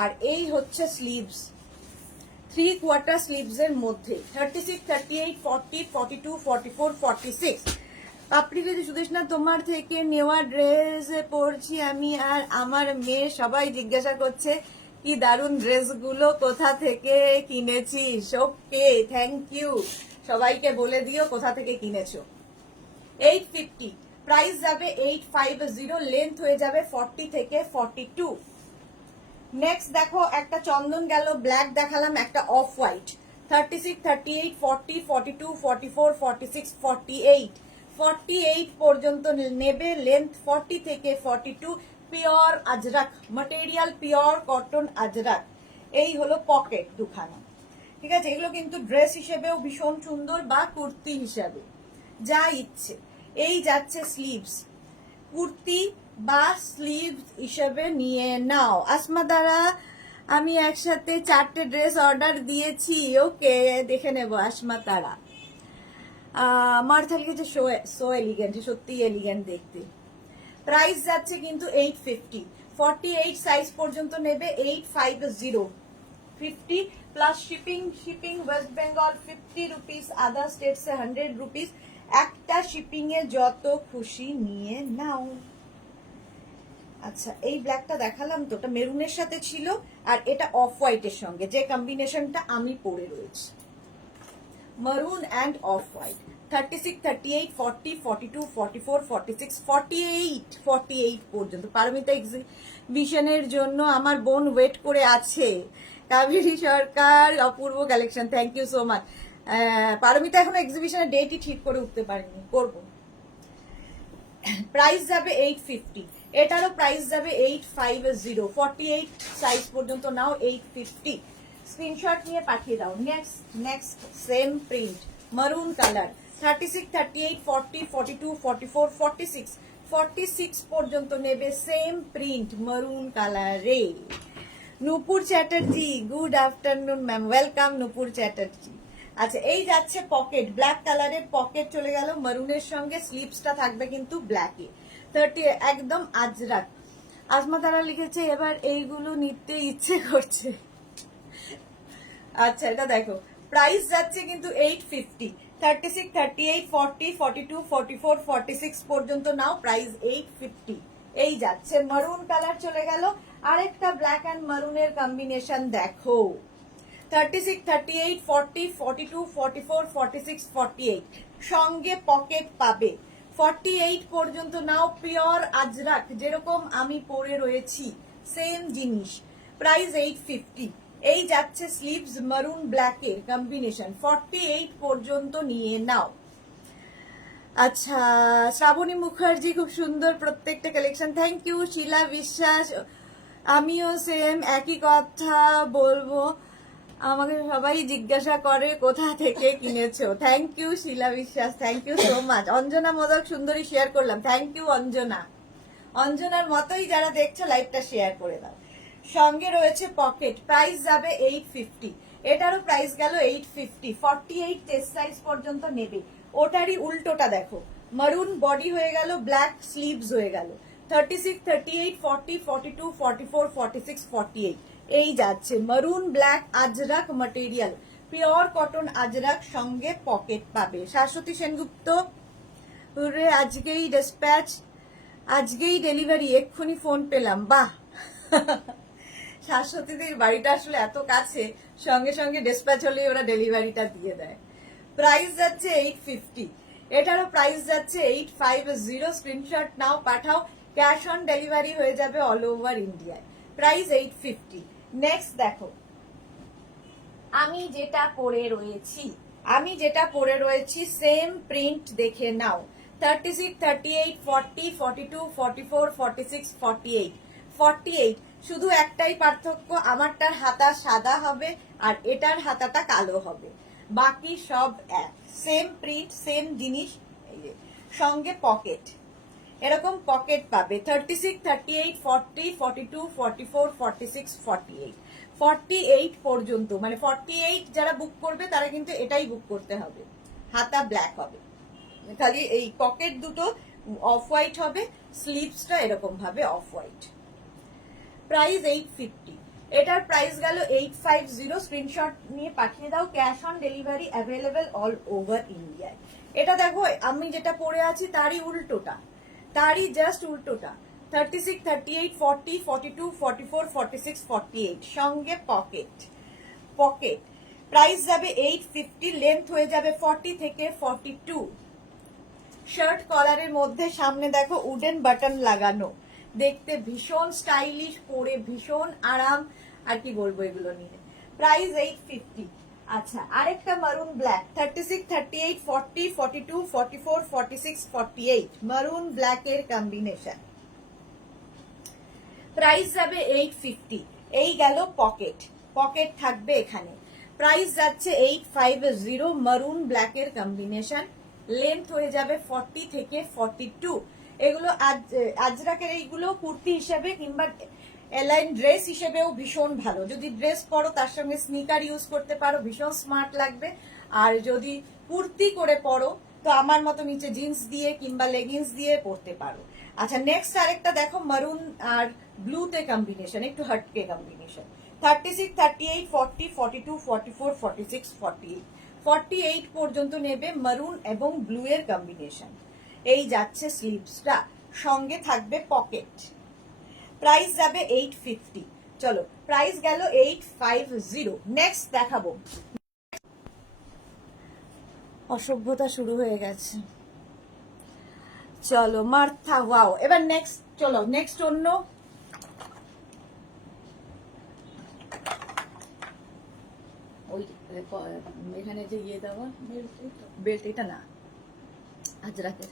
আর এই হচ্ছে স্লিভস, 3/4 স্লিভস এর মধ্যে। 36, 38, 40, 42, 44, 46। পাপড়ি যদি সুদেশনা, তোমার থেকে নেওয়া ড্রেস পরছি আমি আর আমার মেয়ে, সবাই জিজ্ঞাসা করছে কি দারুণ ড্রেসগুলো কোথা থেকে কিনেছিস। ওকে, থ্যাংক ইউ, সবাইকে বলে দিও কোথা থেকে কিনেছো। 850, প্রাইস যাবে 850, লেন্থ হয়ে যাবে 40 থেকে 42। নেক্সট দেখো, একটা চন্দন গেল, ব্ল্যাক দেখালাম, একটা অফ হোয়াইট। 36, 38, 40, 42, 44, 46, 48, 48 পর্যন্ত নেবে, লেন্থ 40 থেকে 42, pure ajrakh material, pure cotton Ajrak. এই হলো পকেট দুখানা, ঠিক আছে? এগুলো কিন্তু ড্রেস হিসেবেও ভীষণ সুন্দর, বা কুর্তি হিসাবে, যা ইচ্ছে। এই যাচ্ছে স্লিভস, কুর্তি বা স্লিভ হিসেবে নিয়ে নাও। আসমা দ্বারা, আমি একসাথে 4টে ড্রেস অর্ডার দিয়েছি। ওকে, দেখে নেবো আসমা তারা। মার্থা লিখেছে সো এলিগেন্ট, সত্যি এলিগেন্ট দেখতে। প্রাইস যাচ্ছে কিন্তু 850, 48 সাইজ পর্যন্ত নেবে, 850, 50 plus shipping West Bengal 50 rupees, other স্টেটসে 100 রুপিস। একটা শিপিং এ যত খুশি নিয়ে নাও। আচ্ছা, এই ব্ল্যাকটা দেখালাম তো, ওটা মেরুনের সাথে ছিল, আর এটা অফ হোয়াইটের সঙ্গে যে কম্বিনেশনটা আমি পরে রয়েছি, maroon and off-white. 36, 38, 40, 42, 44, 46, 48, 48 পর্যন্ত। পারমিতা এক্সিবিশনের জন্য আমার বোন ওয়েট করে আছে। কাবেরী সরকার, অপূর্ব collection, thank you so much. Paramita এখনো এক্সিবিশনের ডেটই ঠিক করে উঠতে পারিনি, করবো। প্রাইস যাবে 850, এটারও প্রাইস যাবে 850, 48 সাইজ পর্যন্ত নাও 850। স্ক্রিনশট নিয়ে পাঠিয়ে দাও। নেক্সট সেম প্রিন্ট, মারুন কালার, 36, 38, 40, 42, 44, 46, 46 পর্যন্ত নেবে সেম প্রিন্ট মারুন কালারে। Nupur Chatterjee, good afternoon ma'am, welcome Nupur Chatterjee. আচ্ছা, এই যাচ্ছে পকেট, ব্ল্যাক কালারের পকেট চলে গেল মারুনের সঙ্গে, স্লিপসটা থাকবে কিন্তু ব্ল্যাকে। 30 একদম আজরাক। আসমা তারা লিখেছে এবার এইগুলো নিতে ইচ্ছে করছে। আচ্ছা, এটা দেখো, প্রাইস যাচ্ছে কিন্তু 850, 36, 38, 40, 42, 44, 46 পর্যন্ত নাও প্রাইস 850। এই যাচ্ছে মারুন কালার চলে গেল। আরেকটা ব্ল্যাক অ্যান্ড মারুনের কম্বিনেশন দেখো, 36, 38, 40, 42, 44, 46, 48 সঙ্গে পকেট পাবে। 48 পর্যন্ত নাও পিওর আজরাক, যেরকম আমি পরে রয়েছি সেম জিনিস, প্রাইস 850। এই যাচ্ছে স্লিভস মারুন ব্ল্যাকের কম্বিনেশন, 48 পর্যন্ত নিয়ে নাও। আচ্ছা, শ্রাবণী মুখার্জি, খুব সুন্দর প্রত্যেকটা কালেকশন, থ্যাংক ইউ। শিলা বিশ্বাস, আমিও সেম একই কথা বলবো, আমাকে সবাই জিজ্ঞাসা করে কোথা থেকে কিনেছো। Thank you Shila Biswas, thank you so much. Anjana Modak সুন্দরী শেয়ার করলাম, থ্যাংক ইউ অঞ্জনা। অঞ্জনার মতোই যারা দেখছো লাইভটা শেয়ার করে দাও। সঙ্গে রয়েছে পকেট, প্রাইস যাবে 850, এটারও প্রাইস গেল 850। 48 টেস্ট সাইজ পর্যন্ত নেবে। ওটারই উল্টোটা দেখো, মারুন বডি হয়ে গেল, ব্ল্যাক স্লিভস হয়ে গেল। 36, 38, 40, 42, 44, 46, 48 এই যাচ্ছে মারুন black Ajrak material, pure cotton Ajrak, সঙ্গে পকেট পাবে। শাশ্বতী সেনগুপ্ত, আজকেই ডিসপ্যাচ, আজকেই ডেলিভারি, এক্ষুনি ফোন পেলাম, বাহ। শাশ্বতীদের বাড়িটা আসলে এত কাছে, সঙ্গে সঙ্গে ডিসপ্যাচ হলে ওরা ডেলিভারিটা দিয়ে দেয়। প্রাইস যাচ্ছে 850, এটারও প্রাইস যাচ্ছে 850। স্ক্রিনশট নাও, পাঠাও, ক্যাশ অন ডেলিভারি হয়ে যাবে অল ওভার ইন্ডিয়ায়। প্রাইস 850। নেক্সট দেখো, আমি যেটা পরে রয়েছি সেম প্রিন্ট দেখে নাও। 36, 38, 40, 42, 44, 46, 48, 48 শুধু একটাই পার্থক্য, আমারটার হাতা সাদা হবে আর এটার হাতাটা কালো হবে, বাকি সব এক, সেম প্রিন্ট সেম জিনিস। সঙ্গে পকেট, এরকম পকেট পাবে। 36, 38, 40, 42, 44, 46, 48, 48 পর্যন্ত, মানে 48 যারা বুক করবে তারা কিন্তু এটাই বুক করতে হবে। হাতা ব্ল্যাক হবে, খালি এই পকেট দুটো অফ হোয়াইট হবে, স্লিভসটা এরকম ভাবে অফ হোয়াইট। প্রাইস 850, এটার প্রাইস গেল 850। স্ক্রিনশট নিয়ে পাঠিয়ে দাও, cash on delivery available all over ইন্ডিয়ায়। এটা দেখো, আমি যেটা পরে আছি তারই উল্টোটা, তারই জাস্ট উল্টোটা। 36, 38, 40, 42, 44, 46, 48 সঙ্গে পকেট। প্রাইস যাবে 850, লেন্থ হয়ে যাবে 40 থেকে 42। শার্ট কলারের মধ্যে সামনে দেখো উডেন বাটন লাগানো, দেখতে ভীষণ স্টাইলিশ, পরে ভীষণ আরাম, আর কি বলবো এগুলো নিয়ে। প্রাইস 850। আচ্ছা, আরেকটা মারুন ব্ল্যাক, 36, 38, 40, 42, 44, 46, 48 মারুন ব্ল্যাক এর কম্বিনেশন, প্রাইস যাবে 850। এই গেল পকেট থাকবে এখানে, প্রাইস যাচ্ছে 850। মারুন ব্ল্যাক এর কম্বিনেশন, লেন্থ হয়ে যাবে 40 থেকে 42। এগুলো আজরাকের, এইগুলো কুর্তি হিসেবে কিংবা এলাইন ড্রেস হিসেবেও ভীষণ ভালো। যদি ড্রেস পরো তার সঙ্গে স্নিকার ইউজ করতে পারো, ভীষণ স্মার্ট লাগবে। আর যদি কুর্তি করে পরো তো আমার মতো নিচে জিন্স দিয়ে কিংবা লেগিংস দিয়ে পরতে পারো। আচ্ছা, নেক্সট আরেকটা দেখো, মারুন আর ব্লুতে কম্বিনেশন, একটু হটকে কম্বিনেশন। 36, 38, 40, 42, 44, 46, 48, 48 পর্যন্ত নেবে মারুন এবং ব্লু এর কম্বিনেশন। এই যাচ্ছে স্লিভসটা, সঙ্গে থাকবে পকেট। প্রাইস যাবে 850। চলো প্রাইস গেল 850। নেক্সট দেখাবো, অসভ্যতা শুরু হয়ে গেছে। চলো মার্থা, ওয়াও। এবার নেক্সট, চলো নেক্সট অন্য ওই এখানে যে ইয়ে দেওয়া বেল্ট, এটা না আজরাকের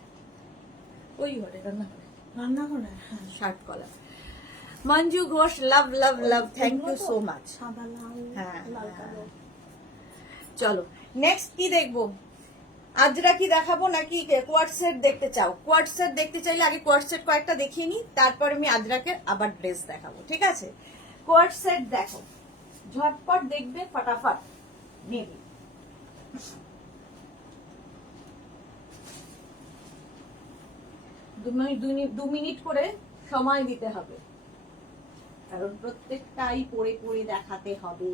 ওই ঘরে রান্না করে shirt collar. Manju Ghosh, love love love, thank you so much. হ্যাঁ, চলো নেক্সট কি দেখবো, আজরা কি দেখাবো নাকি কোয়ার্ট সেট দেখতে চাও? কোয়ার্ট সেট দেখতে চাইলে আগে কোয়ার্ট সেট কয়েকটা দেখিয়ে নিই, তারপর আমি আজরাকে আবার ড্রেস দেখাবো, ঠিক আছে? কোয়ার্ট সেট দেখো, ঝটপট দেখবে, ফটাফট নেবে। দু মিনিট করে সময় দিতে হবে, কারণ প্রত্যেকটাই পরে পরে দেখাতে হবে।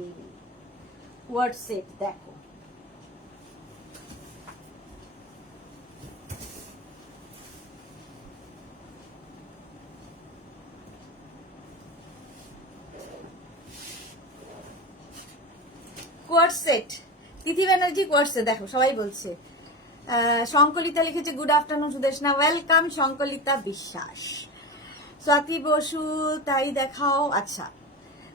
কোয়ার্ট সেট দেখো, কোয়ার্ট সেট, তিথি ব্যানার্জি কোয়ার্ট সেট দেখো, সবাই বলছে। শঙ্কলিতা লিখেছে গুড আফটারনুন সুদেশনা, ওয়েলকাম শঙ্কলিতা বিশ্বাস। স্বাতি বসু, তাই দেখাও। আচ্ছা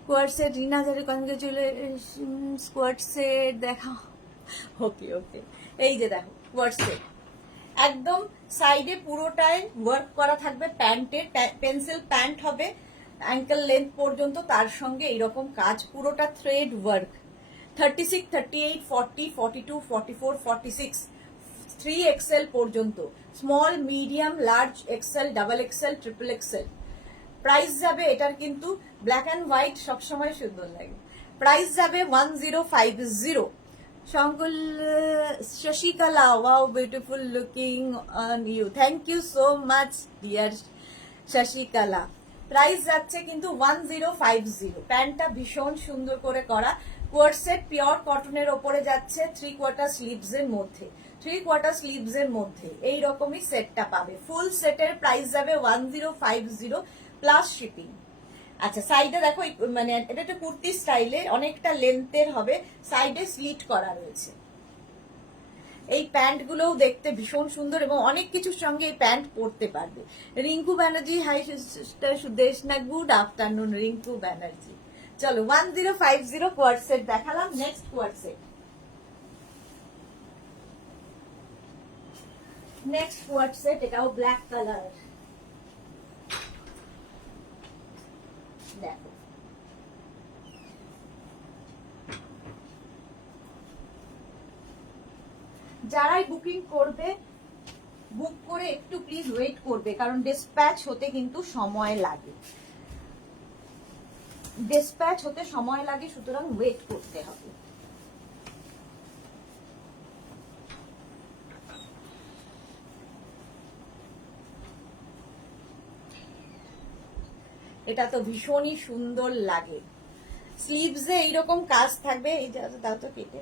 কোয়ার্ট সেট, রিনা জারি, কনগ্রেচুলেশন। কোয়ার্ট সেট দেখাও, ওকে ওকে। এই যে দেখো কোয়ার্ট সেট, একদম সাইডে পুরোটায় ওয়ার্ক করা থাকবে, প্যান্টের পেন্সিল প্যান্ট হবে অ্যাঙ্কেল লেন্থ পর্যন্ত, তার সঙ্গে এইরকম কাজ, পুরোটা থ্রেড ওয়ার্ক। 36, 38, 40, 42, 44, 46, 3XL পর্যন্ত, small, medium, large, XL, double XL, triple XL. Price যাবে এটার, কিন্তু ব্ল্যাক অ্যান্ড হোয়াইট সবসময় সুন্দর লাগে। প্রাইস যাবে 1050। Shankul, Shashikala, wow beautiful looking on you, thank you so much dear Shashikala. Price যাচ্ছে কিন্তু 1050। প্যান্টটা ভীষণ সুন্দর করে করা, কোয়ার্ট সেট পিওর কটনের ওপরে যাচ্ছে, 3/4 স্লিভস এর মধ্যে, 3/4 স্লিভস এর মধ্যে এইরকমই সেটটা পাবে। ফুল সেটের প্রাইস যাবে 1050 প্লাস শিপিং। আচ্ছা সাইডে দেখো, মানে এটা একটা কুর্তি স্টাইলে, অনেকটা লেন্থের হবে, সাইডে স্লিট করা রয়েছে। এই প্যান্ট গুলোও দেখতে ভীষণ সুন্দর এবং অনেক কিছুর সঙ্গে এই প্যান্ট পরতে পারবে। Rinku Banerjee, high sister Sudeshna, good afternoon Rinku Banerjee. চলো 1050 কোয়ার্ট সেট দেখালাম। Next coord set, next coord set, এটাও ব্ল্যাক কালার। দেখো যারাই বুকিং করবে, বুক করে একটু প্লিজ ওয়েট করবে, কারণ ডিসপ্যাচ হতে কিন্তু সময় লাগে, ডিসপ্যাচ হতে সময় লাগে, সুতরাং ওয়েট করতে হবে। এটা তো ভীষণই সুন্দর লাগে, স্লিভসে এইরকম কাজ থাকবে। এই দাও তো কেটে।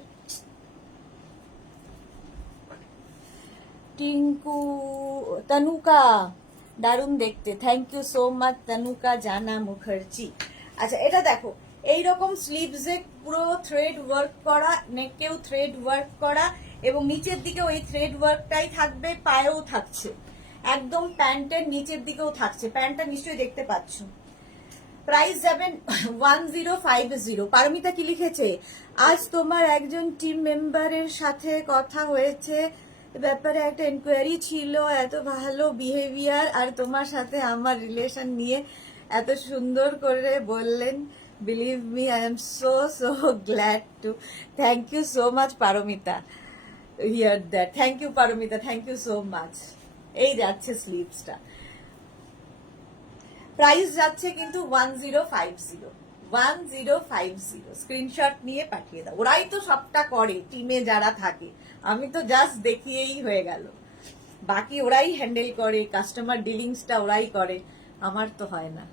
টিঙ্কু, তনুকা, দারুণ দেখতে, thank you so much Tanuka Jana Mukherjee. আচ্ছা এটা দেখো, এইরকম স্লিভসে পুরো থ্রেড ওয়ার্ক করা, নেকেও থ্রেড ওয়ার্ক করা, এবং নিচের দিকে ওই থ্রেড ওয়ার্কটাই থাকবে, পায়েও থাকছে, একদম প্যান্টের নিচের দিকেও থাকছে। প্যান্টটা নিশ্চয়ই দেখতে পাচ্ছ। প্রাইস যাবেন 1050। পারমিতা কি লিখেছে, আজ তোমার একজন টিম মেম্বারের সাথে কথা হয়েছে, ব্যাপারে একটা এনকোয়ারি ছিল, এত ভালো বিহেভিয়ার, আর তোমার সাথে আমার রিলেশন নিয়ে এত সুন্দর করে বললেন, believe me I am so so glad to. Thank you so much Paromita, hear that, thank you Paromita, thank you so much. এই যাচ্ছে স্লিভসটা, প্রাইস যাচ্ছে কিন্তু 1050। স্ক্রিনশট নিয়ে পাঠিয়ে দাও, ওরাই তো সবটা করে টিমে যারা থাকে, আমি তো জাস্ট দেখিয়েই হয়ে গেল, বাকি ওরাই হ্যান্ডেল করে, কাস্টমার ডিলিংসটা ওরাই করে, আমার তো হয় না।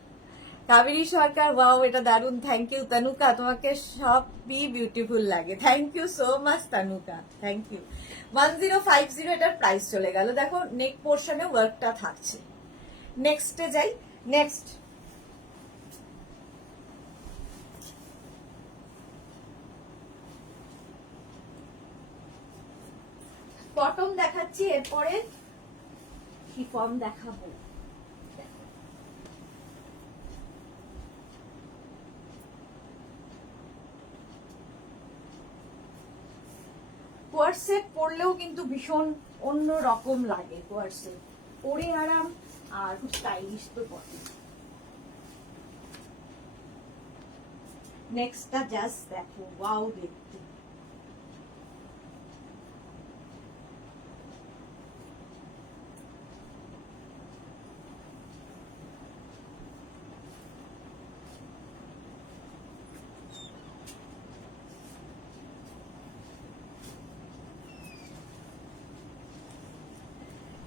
কাবেরী সরকার, ওয়াও এটা দারুণ, থ্যাংক ইউ তনুকা, তোমাকে সবই বিউটিফুল লাগে, thank you so much Tanuka, thank you. 1050 এটার প্রাইস চলে গেল। দেখো নেক পোর্শনে ওয়ার্কটা থাকছে। নেক্সটে যাই, নেক্সট দেখাচ্ছি, এরপরে শিফন দেখাবো। কোয়ার্সেট পরলেও কিন্তু ভীষণ অন্য রকম লাগে, কোয়ার্সেট পরে আরাম আর খুব স্টাইলিশ তো বটে। নেক্সটটা জাস্ট দেখো, ওয়াও দেখতে।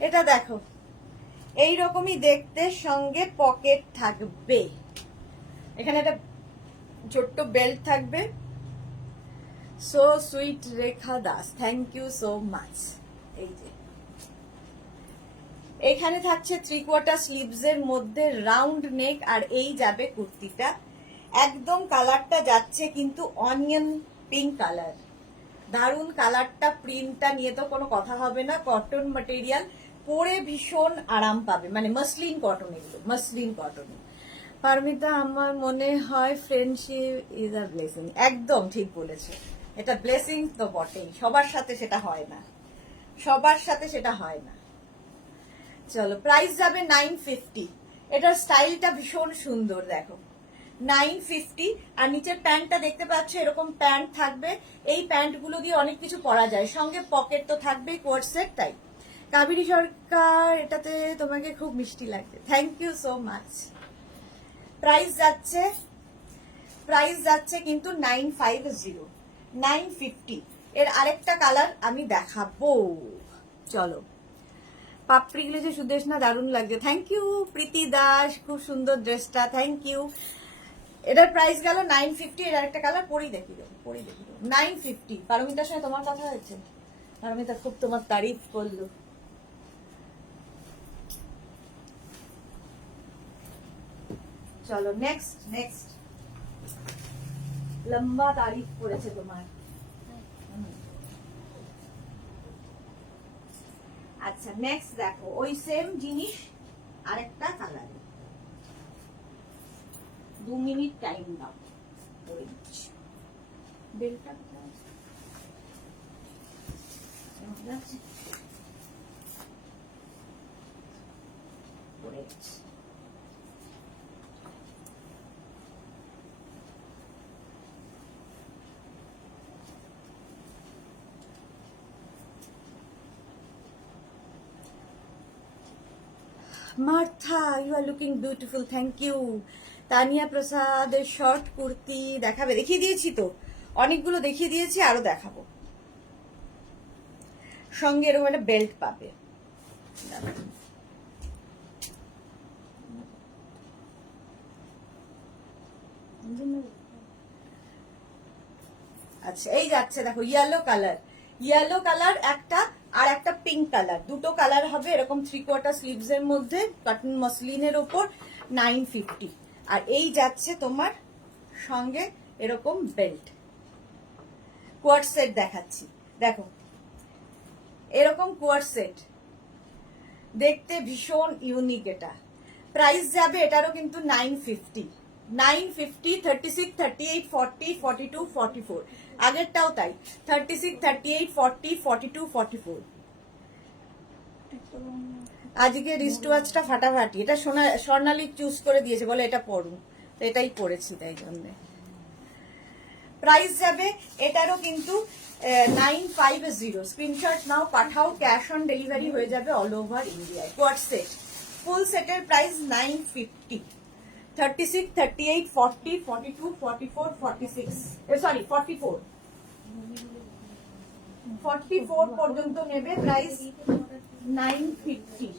এটা দেখো, এইরকমই দেখতে, সঙ্গে পকেট থাকবে, এখানে একটা ছোট্ট বেল্ট থাকবে। So sweet Rekha Das, thank you so much. এই যে এখানে থাকছে 3/4 স্লিভস এর মধ্যে রাউন্ড নেক, আর এই যাবে কুর্তিটা। একদম কালারটা যাচ্ছে কিন্তু অনিয়ন পিঙ্ক কালার, দারুন কালারটা। প্রিন্টটা নিয়ে তো কোনো কথা হবে না, কটন ম্যাটেরিয়াল, পরে ভীষণ আরাম পাবে, মানে মসলিন কটন, এগুলো মসলিন কটন। পারমিতা, আমার মনে হয় ফ্রেন্ডশিপ ইজ আ ব্লেসিং। একদম ঠিক বলেছে, এটা ব্লেসিং তো বটেই, সবার সাথে সেটা হয় না, সবার সাথে সেটা হয় না। চলো, প্রাইস যাবে 950। এটার স্টাইলটা ভীষণ সুন্দর, দেখো 950। আর নিচের প্যান্টটা দেখতে পাচ্ছ, এরকম প্যান্ট থাকবে, এই প্যান্টগুলো দিয়ে অনেক কিছু পরা যায়, সঙ্গে পকেট তো থাকবেই, কোয়ার্সেট। তাই কাবেরী সরকার, এটাতে তোমাকে খুব মিষ্টি লাগবে, thank you so much. Price যাচ্ছে কিন্তু 950, 950। এর আরেকটা কালার আমি দেখাবো, চলো। পাপড়ি গুলো সুদেশ না, দারুণ লাগছে, থ্যাংক ইউ। প্রীতি দাস, খুব সুন্দর ড্রেসটা, থ্যাংক ইউ। এটার প্রাইস গেল 950। এর আরেকটা কালার পরেই দেখি দেবো, 950। পারমিতার সঙ্গে তোমার কথা হয়েছে? পারমিতা খুব তোমার তারিফ করলো। চলো নেক্সট লম্বা তারিফ করেছে তোমার। আচ্ছা, নেক্সট দেখো, ওই সেম জিনিস আরেকটা কালার। 2 মিনিট টাইম দাও, বেলটা পড়ে গেছে। Martha, you are looking beautiful, thank you. Tania Prasad, short kurti দেখাবে? দেখিয়ে দিয়েছি তো, অনেকগুলো দেখিয়ে দিয়েছি, আরো দেখাবো। সঙ্গে এরকম একটা বেল্ট পাবে। আচ্ছা, এই যাচ্ছে দেখো, ইয়েলো কালার একটা, আর একটা পিঙ্ক কালার, দুটো কালার হবে, এরকম 3/4 স্লিভস এর মধ্যে, কটন মসলিনের ওপর, 950। আর এই যাচ্ছে তোমার সঙ্গে এরকম বেল্ট। কোয়ার্ট সেট দেখাচ্ছি, দেখো এরকম কোয়ার্ট সেট, দেখতে ভীষণ ইউনিক। এটা প্রাইস যাবে এটারও কিন্তু 950, 36, 38, 40, 42, 44। আগেরটাও তাই, 36, 38, 40, 42, 44। আজকে রিস্টওয়াচটা ফাটাফাটি, এটা স্বর্ণালী চুজ করে দিয়েছে, বলে এটা পরুন, তো এটাই পরেছি, তাই জন্য। প্রাইস যাবে এটারও কিন্তু 950। স্ক্রিনশট নাও, পাঠাও, ক্যাশ অন ডেলিভারি হয়ে যাবে অল ওভার ইন্ডিয়ায়। কোয়ার্ট সেট, ফুল সেটের প্রাইস 950। 36, 38, 40, 42, 44, 46, সরি 44, 44 পর্যন্ত নেবে, প্রাইস 950।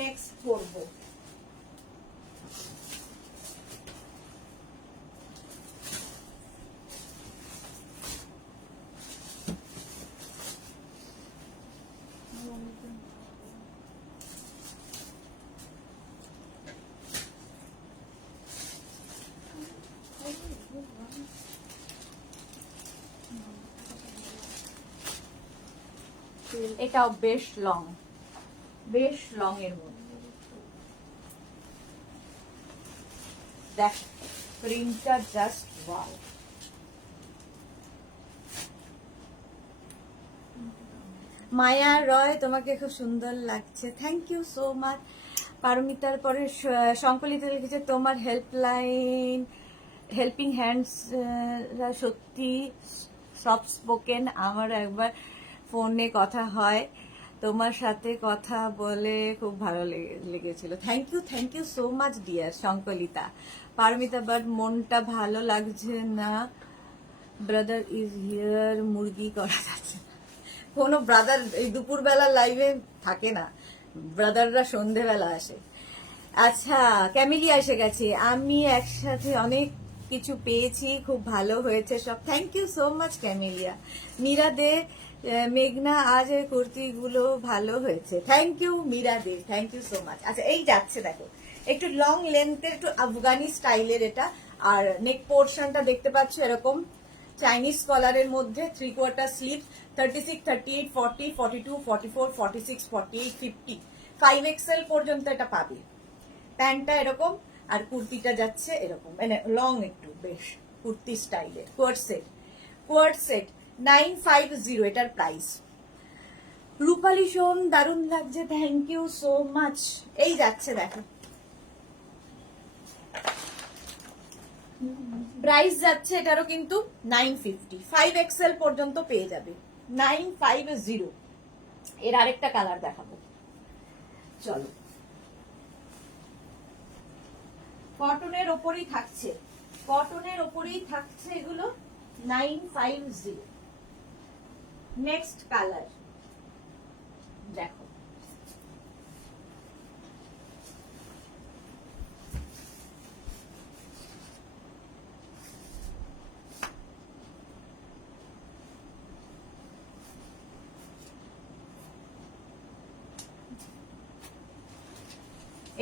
নেক্সট করবো, এটাও বেশ লং, বেশ লং এর মধ্যে। দেখ প্রিন্টটা জাস্ট ওয়াও। মায়া রয়, তোমাকে খুব সুন্দর লাগছে, থ্যাংক ইউ সো মাচ। পারমিতার পরে সংকলিতা লিখেছে তোমার হেল্পলাইন, হেল্পিং হ্যান্ডস সত্যি সফট স্পোকেন। আমার একবার ফোনে কথা হয়, তোমার সাথে কথা বলে খুব ভালো লেগেছিল। Thank you so much dear Sankalita. Paramita, but মনটা ভালো লাগছে না, ব্রাদার ইজ হিয়ার, মুরগি করা যাচ্ছে না। কোনো ব্রাদার এই দুপুরবেলা লাইভে থাকে না, ব্রাদাররা সন্ধেবেলা আসে। আচ্ছা, ক্যামিলিয়া এসে গেছে। আমি একসাথে অনেক কিছু পেয়েছি, খুব ভালো হয়েছে সব। Thank you so much Camellia. Meera De, মেঘনা আজ এই কুর্তিগুলো ভালো হয়েছে। Thank you Meera De, thank you so much. আচ্ছা, এই যাচ্ছে দেখো, একটু লং লেন্থের, একটু আফগানি স্টাইলের এটা। আর নেক পোর্শনটা দেখতে পাচ্ছ এরকম চাইনিজ কলারের মধ্যে, 3/4 স্লিভ, 36, 38, 40, 42, 44, 46, 48, 50, 5XL পর্যন্ত এটা পাবে। প্যান্টটা এরকম, আর কুর্তিটা যাচ্ছে এরকম, মানে লং একটু বেশ কুর্তি স্টাইলের। কোয়ার্ড সেট 950 এটার প্রাইস। রূপালী সোম, দারুণ লাগছে, থ্যাংক ইউ সো মাচ। এই যাচ্ছে দেখো, প্রাইস যাচ্ছে এটারও কিন্তু 950, 5XL পর্যন্ত পেয়ে যাবে, 950। এর আরেকটা কালার দেখাবো, চলো। কটনের ওপরই থাকছে, কটনের ওপরই থাকছে এগুলো, 950। নেক্সট কালার দেখো,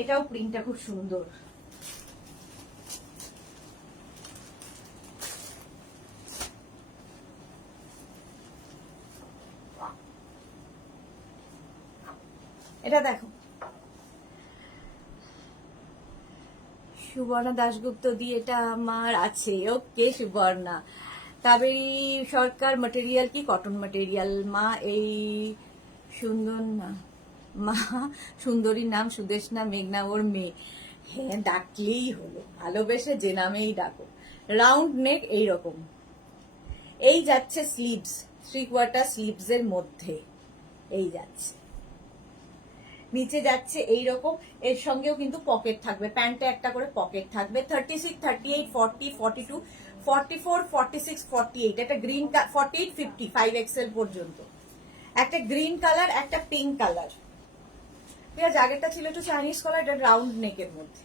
এটাও প্রিন্টটা খুব সুন্দর। এটা দেখো, সুবর্ণা দাশগুপ্ত দিয়ে, এটা আমার আছে। ওকে সুবর্ণা। কাবেরী সরকার, ম্যাটেরিয়াল কি? Cotton material. মা এই সুন্দর না, মা সুন্দরী নাম সুদেশনা মেঘনা ওর মেয়ে। হ্যাঁ, ডাকলেই হলো, ভালোবেসে যে নামেই ডাকো। রাউন্ড নেক এইরকম। এই যাচ্ছে স্লিভস, 3/4 স্লিভস এর মধ্যে এই যাচ্ছে, নিচে যাচ্ছে এইরকম। এর সঙ্গেও কিন্তু পকেট থাকবে, প্যান্টে একটা করে পকেট থাকবে। 36, 38, 40, 42, 44, 46, 48, একটা গ্রিন, 48, 50, 5XL পর্যন্ত। একটা গ্রিন কালার, একটা পিঙ্ক কালার। ঠিক আছে, আগেরটা ছিল একটু চাইনিজ কালার, এটা রাউন্ড নেকের মধ্যে।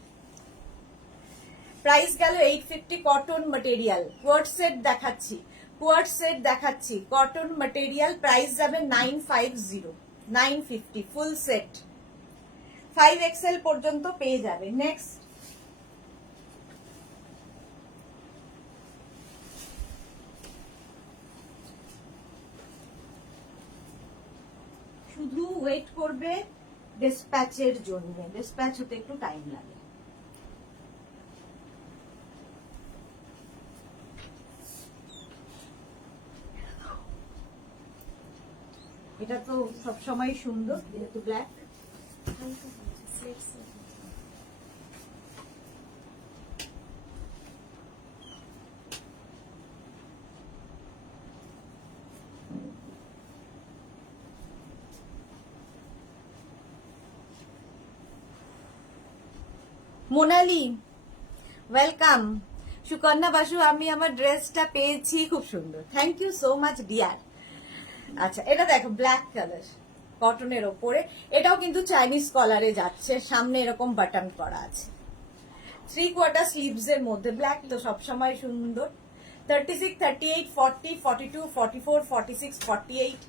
প্রাইস গেল 850, কটন ম্যাটেরিয়াল। কোয়ার্ড সেট দেখাচ্ছি, কোয়ার্ড সেট দেখাচ্ছি, কটন ম্যাটেরিয়াল। প্রাইস যাবে 950, 950 ফুল সেট, 5XL পর্যন্ত পেয়ে যাবে। নেক্সট, শুধু ওয়েট করবে ডিসপ্যাচের জন্য, ডিসপ্যাচ হতে একটু টাইম লাগে। এটা তো সবসময় সুন্দর, যেহেতু ব্ল্যাক। মোনালি ওয়েলকাম। সুকন্যা বাসু, আমি আমার ড্রেসটা পেয়েছি, খুব সুন্দর, thank you so much dear. আচ্ছা, এটা দেখো ব্ল্যাক কালার, কটনের ওপরে। এটাও কিন্তু চাইনিজ কলারে যাচ্ছে, সামনে এরকম বাটন করা আছে, 3/4 স্লিভস এর মধ্যে। ব্ল্যাক তো সবসময় সুন্দর। 36, 38, 40, 42, 44, 46, 48,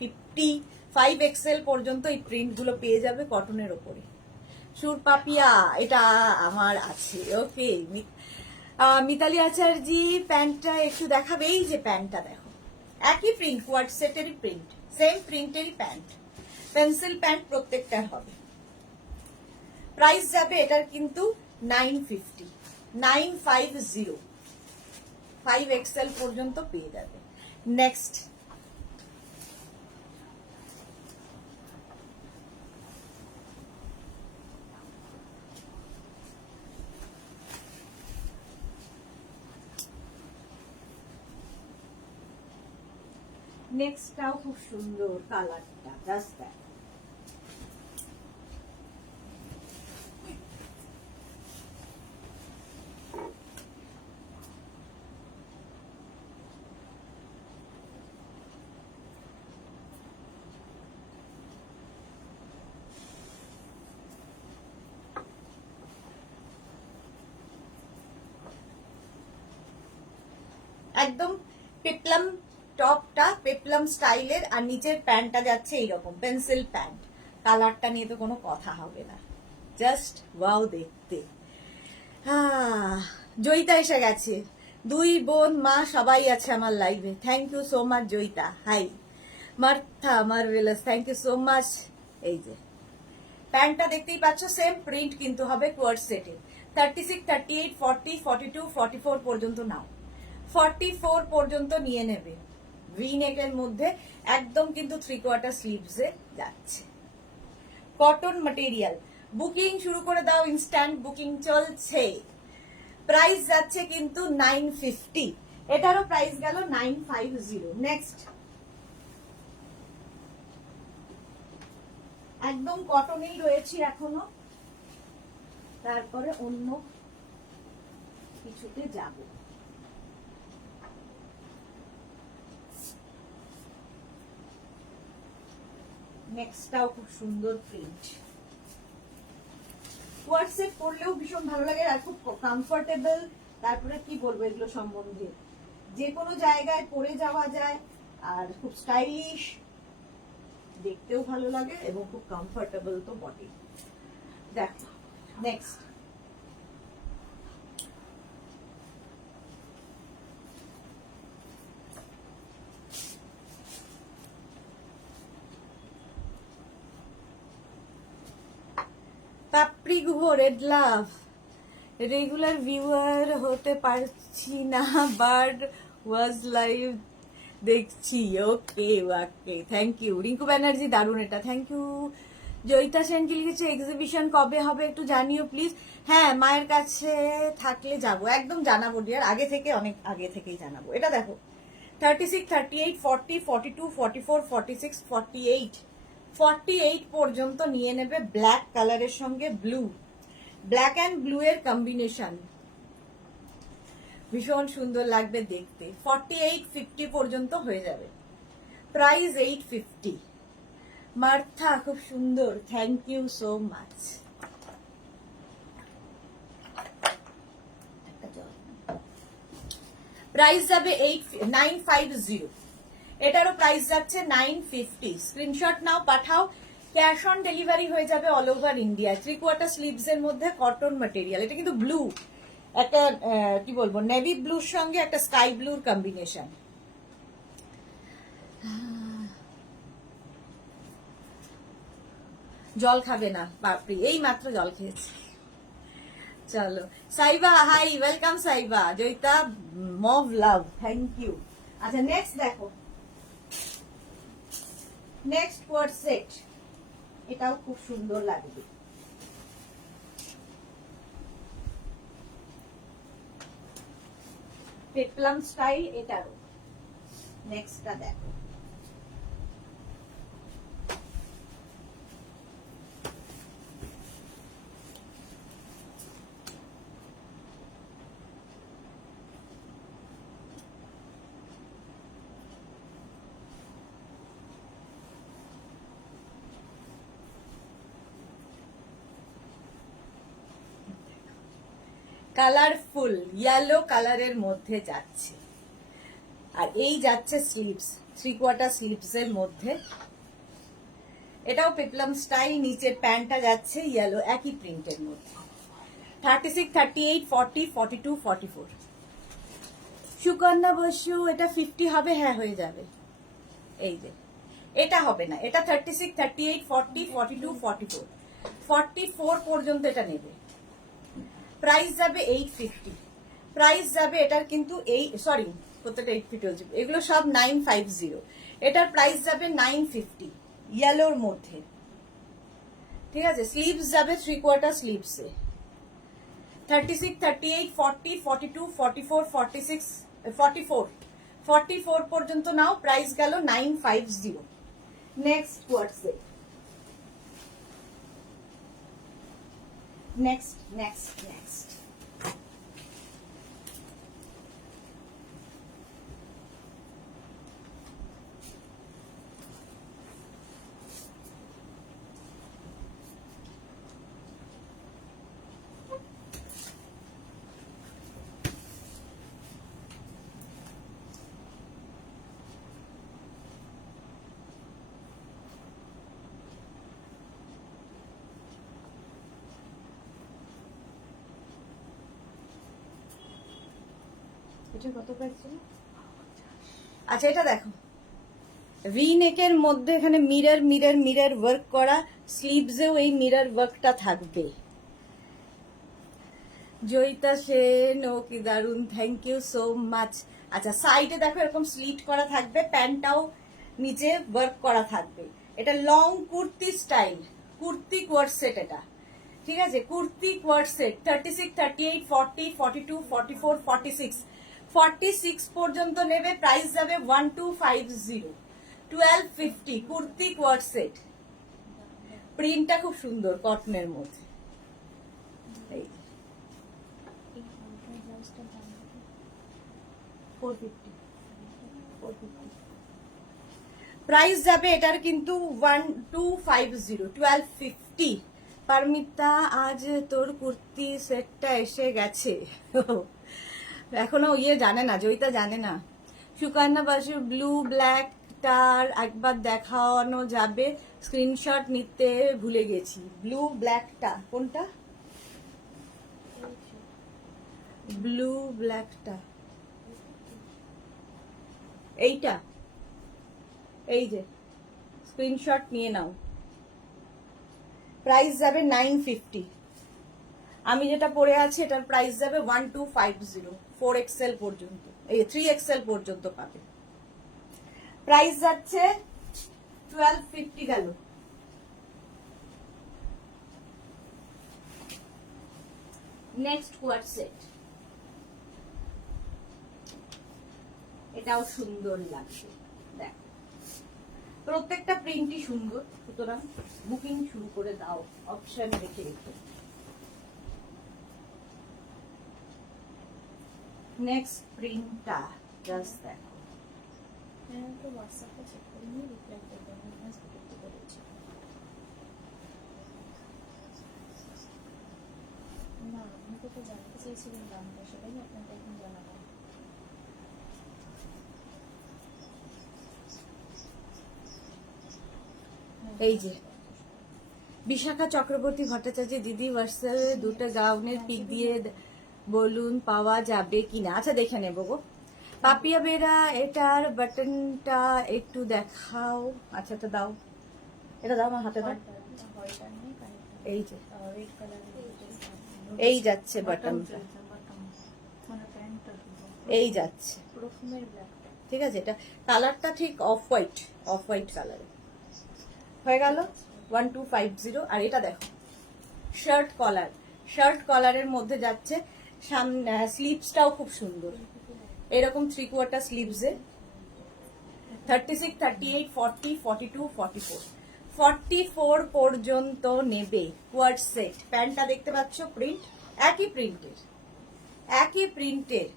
50, 5XL পর্যন্ত এই প্রিন্ট গুলো পেয়ে যাবে কটনের ওপরে। সুর পাপিয়া, এটা আমার আছে। ওকে, মিতালি আচার্যি প্যান্টটা একটু দেখাবে। এই যে প্যান্টটা দেখো, একই প্রিন্ট, কোয়ার্ড সেটেরই প্রিন্ট, সেম প্রিন্টেরই প্যান্ট, পেন্সিল প্যান্ট প্রত্যেকটার হবে। প্রাইস যাবে এটার কিন্তু 950, 950, 5XL পর্যন্ত পেয়ে যাবে। নেক্সট নেক্সটটাও খুব সুন্দর কালারটা, জাস্ট দ্যাট। একদম পেপলাম টপটা, পেপলাম স্টাইলের, আর নিচের প্যান্টটা যাচ্ছে এইরকম পেন্সিল প্যান্ট। কালারটা নিয়ে তো কোনো কথা হবে না, জাস্ট ওয়াও দেখতে। জয়িতা এসে গেছে, দুই বোন মা সবাই আছে আমার লাইভে। Thank you so much Joyita. Hi Martha marvellous, thank you so much. এই যে প্যান্টটা দেখতেই পাচ্ছ, সেম প্রিন্ট কিন্তু হবে কোয়ার্ড সেটের। 36, 38, 40, 42, 44 পর্যন্ত নাও, 44 পর্যন্ত নিয়ে নেবে। ভি নেকের মধ্যে একদম কিন্তু 3/4 স্লিভসে যাচ্ছে, কটন ম্যাটেরিয়াল। বুকিং শুরু করে দাও, ইনস্ট্যান্ট বুকিং চলছে। প্রাইস যাচ্ছে কিন্তু 950, এটারও প্রাইস গেল 950। নেক্সট একদম কটনেই রয়েছি এখনো, তারপরে অন্য কিছুতে যাব। নেক্সটটাও খুব সুন্দর প্রিন্ট, হোয়াটসঅ্যাপ করলেও ভীষণ ভালো লাগে আর খুব কমফোর্টেবল। তারপরে কি বলবো এগুলো সম্বন্ধে, যে কোনো জায়গায় পরে যাওয়া যায়, আর খুব স্টাইলিশ, দেখতেও ভালো লাগে এবং খুব কমফোর্টেবল তো বটে। দেখো নেক্সট পাপড়ি গুহ, রেড লাভ। রেগুলার ভিউয়ার হতে পারছি না, বাট ওয়াজ লাইভ দেখছি। ওকে ওকে, থ্যাংক ইউ। রিঙ্কু ব্যানার্জি, দারুণ এটা, থ্যাংক ইউ। জয়িতা সেন কি লিখেছে, এক্সিবিশন কবে হবে একটু জানিও প্লিজ। হ্যাঁ, মায়ের কাছে থাকলে যাব, একদম জানাবো ডিয়ার, আগে থেকে, অনেক আগে থেকেই জানাবো। এটা দেখো 36, 38, 40, 42, 44, 46, 48, 48 পর্যন্ত নিয়ে নেবে। ব্ল্যাক কালারের সঙ্গে ব্লু, ব্ল্যাক অ্যান্ড ব্লু এর কম্বিনেশন, ভীষণ সুন্দর লাগবে দেখতে। 48, 50 পর্যন্ত হয়ে যাবে। প্রাইস 850। মার্থা খুব সুন্দর, thank you so much. Price যাবে 950, এটারও প্রাইস যাচ্ছে 950। স্ক্রিনশট নাও, পাঠাও, ক্যাশ অন ডেলিভারি হয়ে যাবে অল ওভার ইন্ডিয়া। 3/4 স্লিভস এর মধ্যে কটন ম্যাটেরিয়াল, এটা কিন্তু ব্লু, একটা কি বলবো, নেভি ব্লুর সঙ্গে একটা স্কাই ব্লুর কম্বিনেশন। জল খাবে না বাপরি, এই মাত্র জল খেয়েছি। চলো Saiba, hi, welcome Saiba. Joyita mauve love, thank you. আচ্ছা নেক্সট দেখো, নেক্সট কোয়ার্ড সেট, এটাও খুব সুন্দর লাগবে। পেপলাম স্টাইল, এটারও। নেক্সটটা দেখো, কালারফুল ইয়েলো কালারের মধ্যে যাচ্ছে, আর এই যাচ্ছে স্লিভস, 3/4 স্লিভস এর মধ্যে। এটাও পেপলাম স্টাইল, নিচের প্যান্টটা যাচ্ছে ইয়েলো, একই প্রিন্টের মধ্যে। 36, 38, 40, 42, 44। সুকন্যা বসু, এটা 50 হবে? হ্যাঁ হয়ে যাবে। এই যে এটা হবে না, এটা 36, 38, 40, 42, 44, 44 পর্যন্ত এটা নেবে। প্রাইস যাবে 850, প্রাইস যাবে এটার কিন্তু এই সরি প্রত্যেকটা 850, এগুলো সব 950, এটার প্রাইস যাবে 950 ইয়েলোর মধ্যে। ঠিক আছে, স্লিভস যাবে 3/4 স্লিভসে। 36, 38, 40, 42, 44, 46, 44, 44 পর্যন্ত নাও, প্রাইস গেল 950। নেক্সট কোয়ার্টসেট, নেক্সট নেক্সট নেক্সট কত প্রাইস ছিল? আচ্ছা এটা দেখো, ভি নেকের মধ্যে এখানে মিরর মিরর মিরর ওয়ার্ক করা, স্লিভসেও এই মিরর ওয়ার্কটা থাকবে। জয়িতা সেন, ও কি দারুন, থ্যাংক ইউ সো মাচ। আচ্ছা সাইডে দেখো এরকম স্লিট করা থাকবে, প্যান্টটাও নিচে ওয়ার্ক করা থাকবে। এটা long kurti style, kurti quart set এটা। ঠিক আছে, কুর্তি কোয়ার্ট সেট 36, 38, 40, 42, 44, 46, 46 পর্যন্ত নেবে, প্রাইস যাবে 1250, 1250 কুর্তি কোয়ার্ট সেট। প্রিন্টটা খুব সুন্দর কটনের মধ্যে। এই 450, প্রাইস যাবে এটার কিন্তু 1250, 1250। পারমিতা, আজ তোর কুর্তি সেটটা এসে গেছে। এখনো ইয়ে জানে না, জয়িতা জানে না। সুকন্যা বাসু, ব্লু ব্ল্যাকটার একবার দেখানো যাবে? স্ক্রিনশট নিতে ভুলে গেছি। ব্লু ব্ল্যাকটা কোনটা? ব্লু ব্ল্যাকটা এইটা, এই যে স্ক্রিনশট নিয়ে নাও। প্রাইস যাবে 950। আমি যেটা পরে আছি এটার প্রাইস যাবে 1250, 4XL পর্যন্ত, এই 3XL পর্যন্ত পাবে। প্রাইস যাচ্ছে 1250 গেল। নেক্সট কোয়ার্ট সেট, এটাও সুন্দর লাগছে। দেখ প্রত্যেকটা প্রিন্টই সুন্দর, সুতরাং বুকিং শুরু করে দাও, অপশন রেখে রেখে। নেক্সট প্রিন্টটা জাস্ট দেখো। হ্যাঁ, তো হোয়াটসঅ্যাপে চেক করে নিয়ে রিপ্লাই করবেন, মেসেজ করতে বলেছি। না, আমি তো জানতে চাইছিলাম দামটা, সেটাই আপনাকে এখন জানালাম। এই যে বিশাখা চক্রবর্তী ভট্টাচার্য, দিদি হোয়াটসঅ্যাপে দুটো গাউনের পিক দিয়ে বলুন পাওয়া যাবে কিনা। আচ্ছা দেখে নেবো গো। পাপিয়া বেরা, এটার বাটনটা একটু দেখাও। আচ্ছা এটা দাও, এটা দাও আমার হাতে দাও। এই যে এই যাচ্ছে বাটনটা, এই যাচ্ছে, ঠিক আছে। এটা কালারটা ঠিক অফ হোয়াইট, অফ হোয়াইট কালারে হয়ে গেল 1250। আর এটা দেখো শার্ট কলার, শার্ট কলারের মধ্যে যাচ্ছে। সামনে স্লিভসটাও খুব সুন্দর, এরকম 3/4 স্লিভসে। 36, 38, 40, 42, 44, 44 পর্যন্ত নেবে কোয়ার্ট সেট। প্যান্টটা দেখতে পাচ্ছ, প্রিন্ট একই প্রিন্টের, একই প্রিন্টের।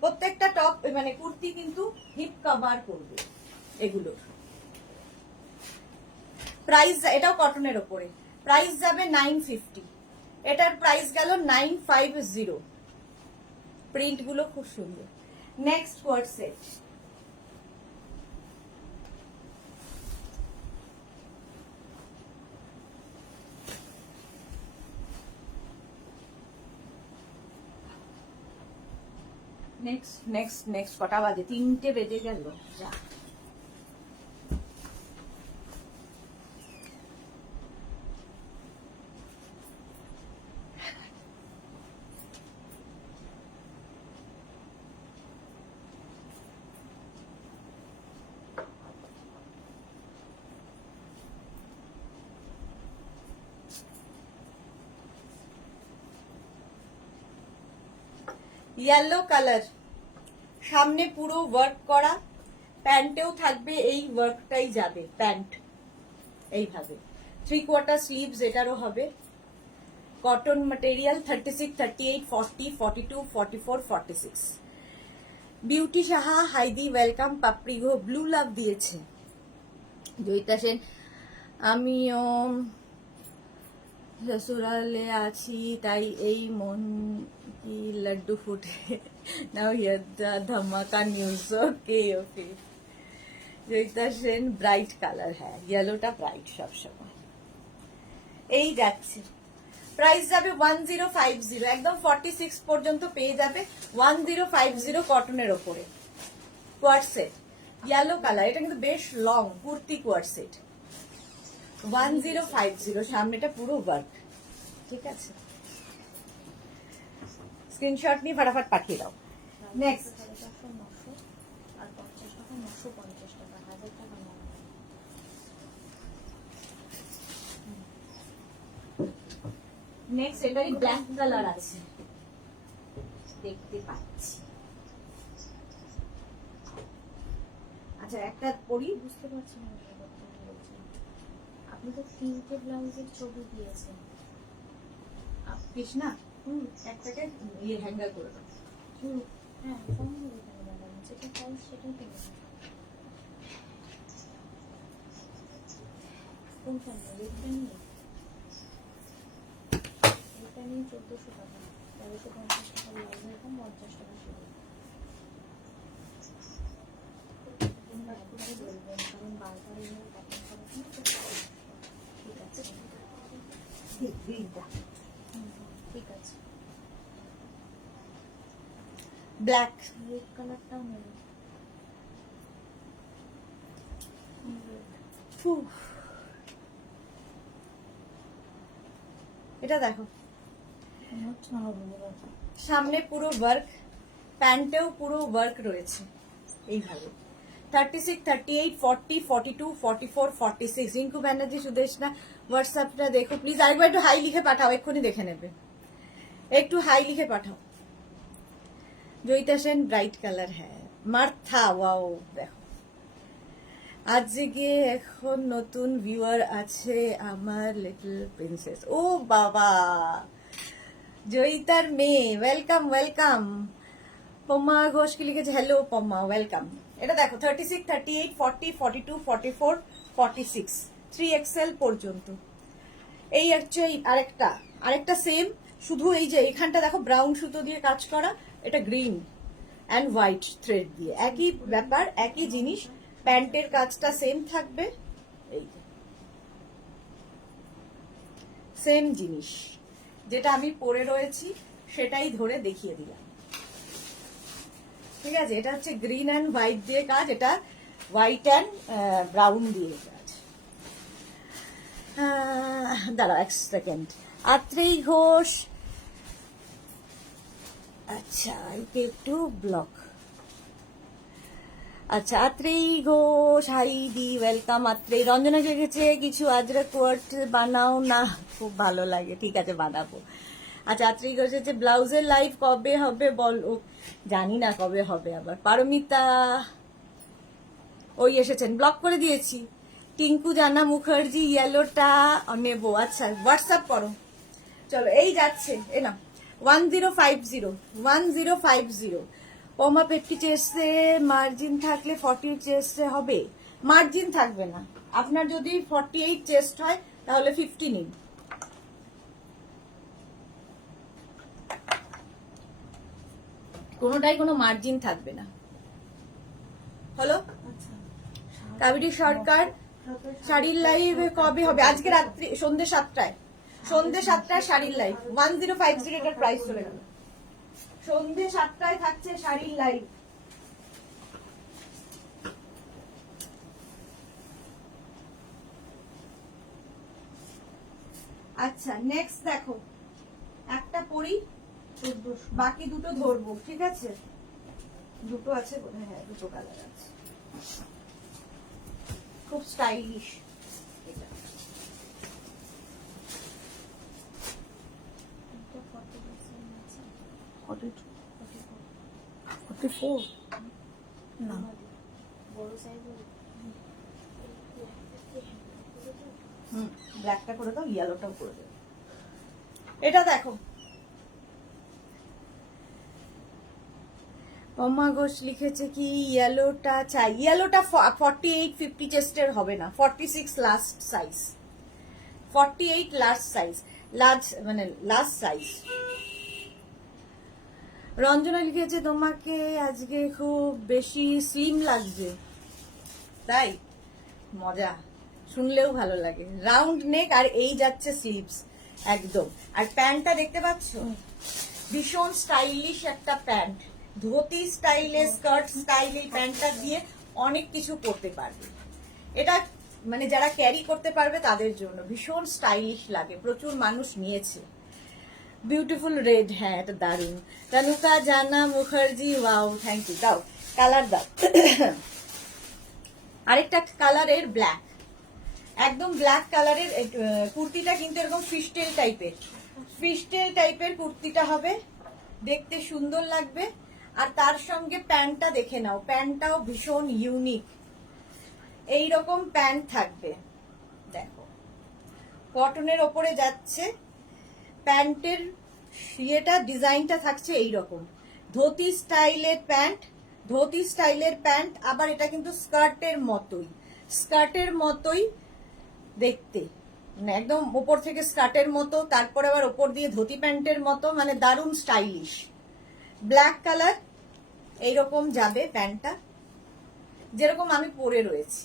প্রত্যেকটা টপ মানে কুর্তি কিন্তু হিপ কভার করবে এগুলোর। প্রাইস এটাও কটনের ওপরে, প্রাইস যাবে 950, এটার প্রাইস গেল 950। প্রিন্ট গুলো খুব সুন্দর। Next coord set, next next next কটা বাজে? 3টে বেজে গেল। যা ইয়েলো কালার, সামনে পুরো ওয়ার্ক করা, প্যান্টেও থাকবে এই ওয়ার্কটাই যাবে, প্যান্ট এইভাবে 3/4 স্লিভস এটারও হবে, cotton material, 36, 38, 40, 42, 44, 46। Beauty Saha hi di welcome, Papri গো ব্লু লাভ দিয়েছে জয়িতা সেন। আমিও শ্বশুরালে আছি তাই এই মন কি লাড্ডু ফুটে নাও ধামাকা নিউজ। ওকে ওকে জয়িতা সেন, ব্রাইট কালার, হ্যাঁ ইয়েলোটা ব্রাইট সবসময়। এই যাচ্ছে, প্রাইস যাবে 1050, একদম 46 পর্যন্ত পেয়ে যাবে 1050 কটনের ওপরে। কোয়ার্ড সেট ইয়েলো কালার, এটা কিন্তু বেশ লং কুর্তি কোয়ার্ড সেট, 1050, সামনেটা পুরো ওয়ার্ক। ঠিক আছে, স্ক্রিনশট নিয়ে ফটাফট পাঠিয়ে দাও। নেক্সট, 450, 900 আর 50 টাকা 950 টাকা, 1000 টাকা নয়। নেক্সট এটারই ব্ল্যাক কালার আছে, দেখতে পাচ্ছি। আচ্ছা একটা পরি, বুঝতে পারছি না কি বলছেন। আপনি তো 3টে ব্লাউজের ছবি দিয়েছেন। কৃষ্ণা একটাকে ইয়ে হ্যাঙ্গার করে দাও। হ্যাঁ, কম হবে কেন ম্যাডাম? যেটা পাই সেটাই তো নেবেন। কোনটা নিয়ে? এটা নিয়ে 1400 টাকা, 1350 টাকা ব্লাউজ, এরকম 50 টাকা শুরু। একবারে বলবেন, কারণ বারবার এইভাবে কখন করার না তো। ঠিক আছে, গ্রিনটা ঠিক আছে। ব্ল্যাক, রেড কালারটাও নেবেন। এটা দেখো, হচ্ছে না হবে না। সামনে পুরো ওয়ার্ক, প্যান্টেও পুরো ওয়ার্ক রয়েছে এইভাবে। 36, 38, 40, 42, 44, 46। রিঙ্কু ব্যানার্জি, সুদেশনা, হোয়াটসঅ্যাপটা দেখো প্লিজ। আরেকবার একটু হাই লিখে পাঠাও, এক্ষুনি দেখে নেবে। একটু হাই লিখে পাঠাও। জয়িতা সেন, ব্রাইট কালার, হ্যাঁ মার্থা, ওয়াও দেখো। আজকে এখন নতুন ভিউয়ার আছে আমার লিটল প্রিন্সেস। ও বাবা, জয়িতার মেয়ে, ওয়েলকাম ওয়েলকাম। পমা ঘোষকে লিখেছে, হ্যালো পমা, ওয়েলকাম। এটা দেখো 36, 38, 40, 42, 44, 46, 3XL পর্যন্ত। এই হচ্ছে আরেকটা সেম, শুধু এই যে এখানটা দেখো ব্রাউন সুতো দিয়ে কাজ করা, এটা গ্রিন অ্যান্ড হোয়াইট থ্রেড দিয়ে, একই ব্যাপার একই জিনিস। প্যান্টের কাজটা সেম থাকবে, এই সেম জিনিস, যেটা আমি পরে রয়েছি সেটাই ধরে দেখিয়ে দিলাম। ঠিক আছে, এটা হচ্ছে গ্রিন অ্যান্ড হোয়াইট দিয়ে কাজ, এটা হোয়াইট অ্যান্ড ব্রাউন দিয়ে কাজ। দাঁড়াও এক সেকেন্ড। আত্রেই ঘোষ, আচ্ছা একে একটু ব্লক। আচ্ছা আত্রেই ঘোষ, হাই দি ওয়েলকাম। আত্রেই, রঞ্জনা লিখেছে কিছু আজরাক ওয়ার্ড বানাও না, খুব ভালো লাগে, ঠিক আছে বানাবো। আচ্ছা আত্রেই ঘোষ হচ্ছে ব্লাউজের লাইভ কবে হবে বলো, জানি না কবে হবে। আবার পারমিতা ওই এসেছেন, ব্লক করে দিয়েছি। টিঙ্কু জানা মুখার্জি, ইয়েলোটা নেবো, আচ্ছা হোয়াটসঅ্যাপ করো। চলো এই যাচ্ছে, এ না 1050, 1050। পমা পেপটি চেস্টে মার্জিন থাকলে 40 চেস্টে হবে, মার্জিন থাকবে না। আপনার যদি 48 চেস্ট হয় তাহলে 50 নিন। কোনোটাই কোনো মার্জিন থাকবে না। হলো, কাবেরী সরকার, শাড়ির লাইভ কবে হবে? আজকে রাত্রি সন্ধ্যে 7টায়, সন্ধ্যে 7টায় শাড়ির লাইভ। 1050 এটার প্রাইস চলে গেল। সন্ধ্যে 7টায় থাকছে শাড়ির লাইভ। আচ্ছা নেক্সট দেখো, একটা পরি, বাকি দুটো ধরবো, ঠিক আছে? দুটো আছে বোধহয়, হ্যাঁ দুটো কালার আছে, খুব স্টাইলিশ। এটা এটা 40% আছে, 42, 44 4 না বড় সাইজের ব্ল্যাকটা করে দাও, ইয়েলোটাও করে দাও। এটা দেখো, অমা ঘোষ লিখেছে কি ইয়েলোটা চাই। ইয়েলোটা 48-50 চেস্টের হবে না, 46 last size, 48 last size, large মানে লাস্ট সাইজ। রঞ্জনা লিখেছে তোমাকে আজকে খুব বেশি স্লিম লাগছে, তাই মজা, শুনলেও ভালো লাগে। রাউন্ড নেক আর এই যাচ্ছে স্লিভস একদম। আর প্যান্টটা দেখতে পাচ্ছ, ভীষণ স্টাইলিশ একটা প্যান্ট, ধুতি স্টাইলে, স্কার্ট স্টাইলে প্যান্টটা দিয়ে অনেক কিছু করতে পারবে। এটা মানে যারা ক্যারি করতে পারবে তাদের জন্য ভীষণ স্টাইলিশ লাগে, প্রচুর মানুষ নিয়েছে। বিউটিফুল রেড, হ্যাঁ এটা দারুণ। তানুকা জানা মুখার্জি, ওয়াও থ্যাংক ইউ। দাও কালার দাও। আরেকটা কালারের ব্ল্যাক, একদম ব্ল্যাক কালারের কুর্তিটা, কিন্তু এরকম ফিশটেল টাইপের, ফিশটেল টাইপের কুর্তিটা হবে, দেখতে সুন্দর লাগবে। আর তার সঙ্গে প্যান্টটা দেখে নাও, প্যান্টটাও ভীষণ ইউনিক, এইরকম প্যান্ট থাকবে। দেখো কটনের ওপরে যাচ্ছে, প্যান্টের ইয়েটা ডিজাইনটা থাকছে এইরকম, ধুতি স্টাইলের প্যান্ট, ধুতি স্টাইলের প্যান্ট। আবার এটা কিন্তু স্কার্টের মতোই, স্কার্টের মতোই দেখতে, মানে একদম ওপর থেকে স্কার্টের মতো, তারপর আবার ওপর দিয়ে ধুতি প্যান্টের মতো, মানে দারুণ স্টাইলিশ। ব্ল্যাক কালার এইরকম যাবে প্যান্টটা, যেরকম আমি পরে রয়েছি।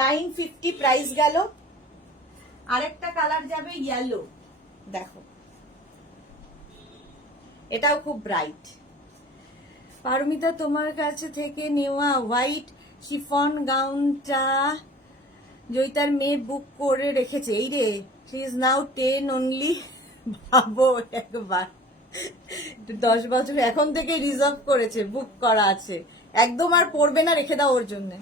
950 প্রাইস গেল। আরেকটা কালার যাবে ইয়েলো, দেখো এটাও খুব ব্রাইট। পারমিতা তোমার কাছে থেকে নেওয়া হোয়াইট শিফন গাউনটা জয়িতার মেয়ে বুক করে রেখেছে, এই রে, শি ইজ নাও 10 অনলি। ভাবো একবার, 10 বছর এখন থেকে রিজার্ভ করেছে, বুক করা আছে, একদম আর পড়বে না, রেখে দাও ওর জন্য।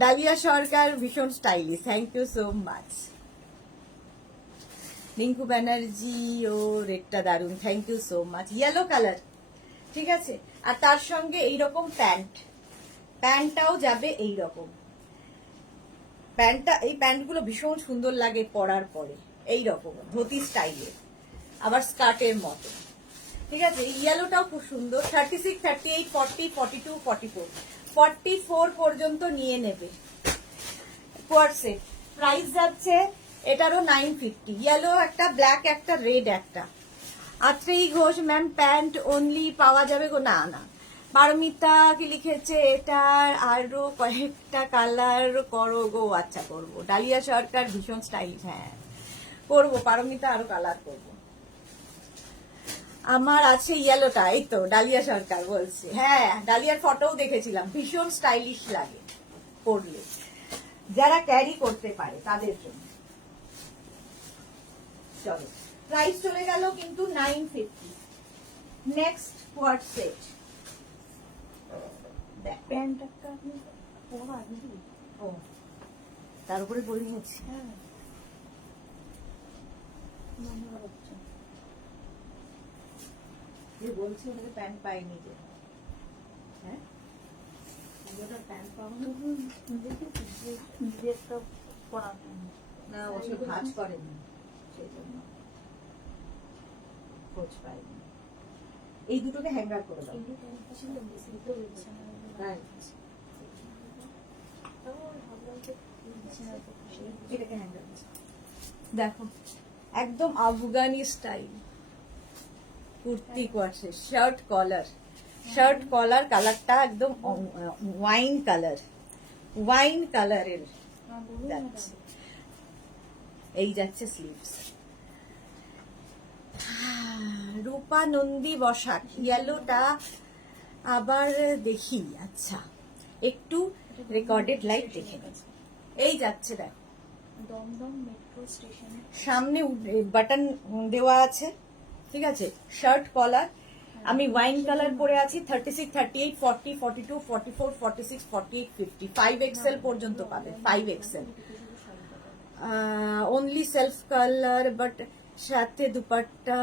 ডালিয়া সরকার ভীষণ stylish, thank you so much. Rinku Banerjee, ও রেডটা দারুন, thank you so much. Yellow colour, ঠিক আছে। আর তার সঙ্গে এইরকম প্যান্ট, প্যান্টটাও যাবে এইরকম প্যান্টটা, এই প্যান্টগুলো ভীষণ সুন্দর লাগে পরার পরে, এইরকম ধুতি স্টাইলের, আবার স্কার্টের মতো, ঠিক আছে। এই ইয়েলোটাও খুব সুন্দর। 36, 38, 40, 42, 44, 44 পর্যন্ত নিয়ে নেবে। কোয়ার্সে প্রাইস যাচ্ছে এটারও 950। ইয়েলো একটা, ব্ল্যাক একটা, রেড একটা। Atrai Ghosh ma'am pant only পাওয়া যাবে গো? না না, পারমিতা কি লিখেছে এটার আরো কয়েকটা কালার করো গো। আচ্ছা করবো। ডালিয়া সরকার ভীষণ স্টাইলিশ, হ্যাঁ করবো পারমিতা, আরো কালার করবো। আমার আছে ইয়েলোটা, এই তো ডালিয়া সরকার বলছে, হ্যাঁ ডালিয়ার ফটোও দেখেছিলাম, ভীষণ স্টাইলিশ লাগে পরলে, যারা ক্যারি করতে পারে তাদের জন্য। চলো প্রাইস চলে গেল কিন্তু 950। নেক্সট কোয়ার্ট সেট, প্যান্ট একটা আপনি পরা দিদি। ও তার উপরে বলি হচ্ছে, হ্যাঁ মনে হচ্ছে যে বলছে ওনাকে প্যান্ট পাইনি যে, হ্যাঁ ওটা প্যান্ট পাবো না, দেখি নিজেরটা পরা না ও সে ভাজ করেনি, সেই জন্য খোঁজ পাইনি। এই দুটোকে হ্যাঙ্গার করে দাও। ছিল বেশি তো ইচ্ছা না Right. এটাকে হ্যাঙ্গার, দেখো একদম আফগানি স্টাইল কুর্তি কোয়ার্সে, শার্ট কলার, শার্ট কলার কালারটা একদম ওয়াইন কালার, ওয়াইন কালারের যাচ্ছে, এই যাচ্ছে স্লিভস। রূপা নন্দী বসাক, ইয়েলোটা আবার দেখি, আচ্ছা একটু রেকর্ডেড লাইভ দেখে নিই। এই যাচ্ছে দেখো, দমদম মেট্রো স্টেশনে সামনে বাটন দেওয়া আছে, ঠিক আছে, শার্ট কলার। আমি ওয়াইন কালার পরে আছি। 36, 38, 40, 42, 44, 46, 48, 50, 5XL পর্যন্ত পাবে, 5XL only self colour, but সাথে দুপাট্টা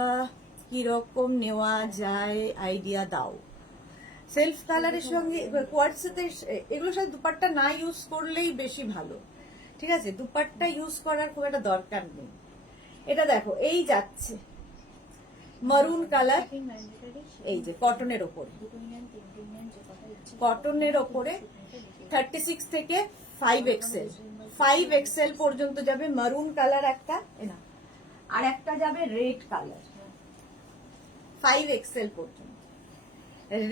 কিরকম নেওয়া যায় আইডিয়া দাও। সেলফ কালারের সঙ্গে কোয়ার্টসেতে এগুলোর সাথে দুপাট্টা না ইউজ করলেই বেশি ভালো, ঠিক আছে? দুপাট্টা ইউজ করার খুব একটা দরকার নেই। এটা দেখো, এই যাচ্ছে মারুন কালার, এই যে কটনের ওপরে, কটনের ওপরে 36 থেকে 5XL 5XL পর্যন্ত যাবে মারুন কালার একটা, না আর একটা যাবে রেড কালার 5XL পর্যন্ত,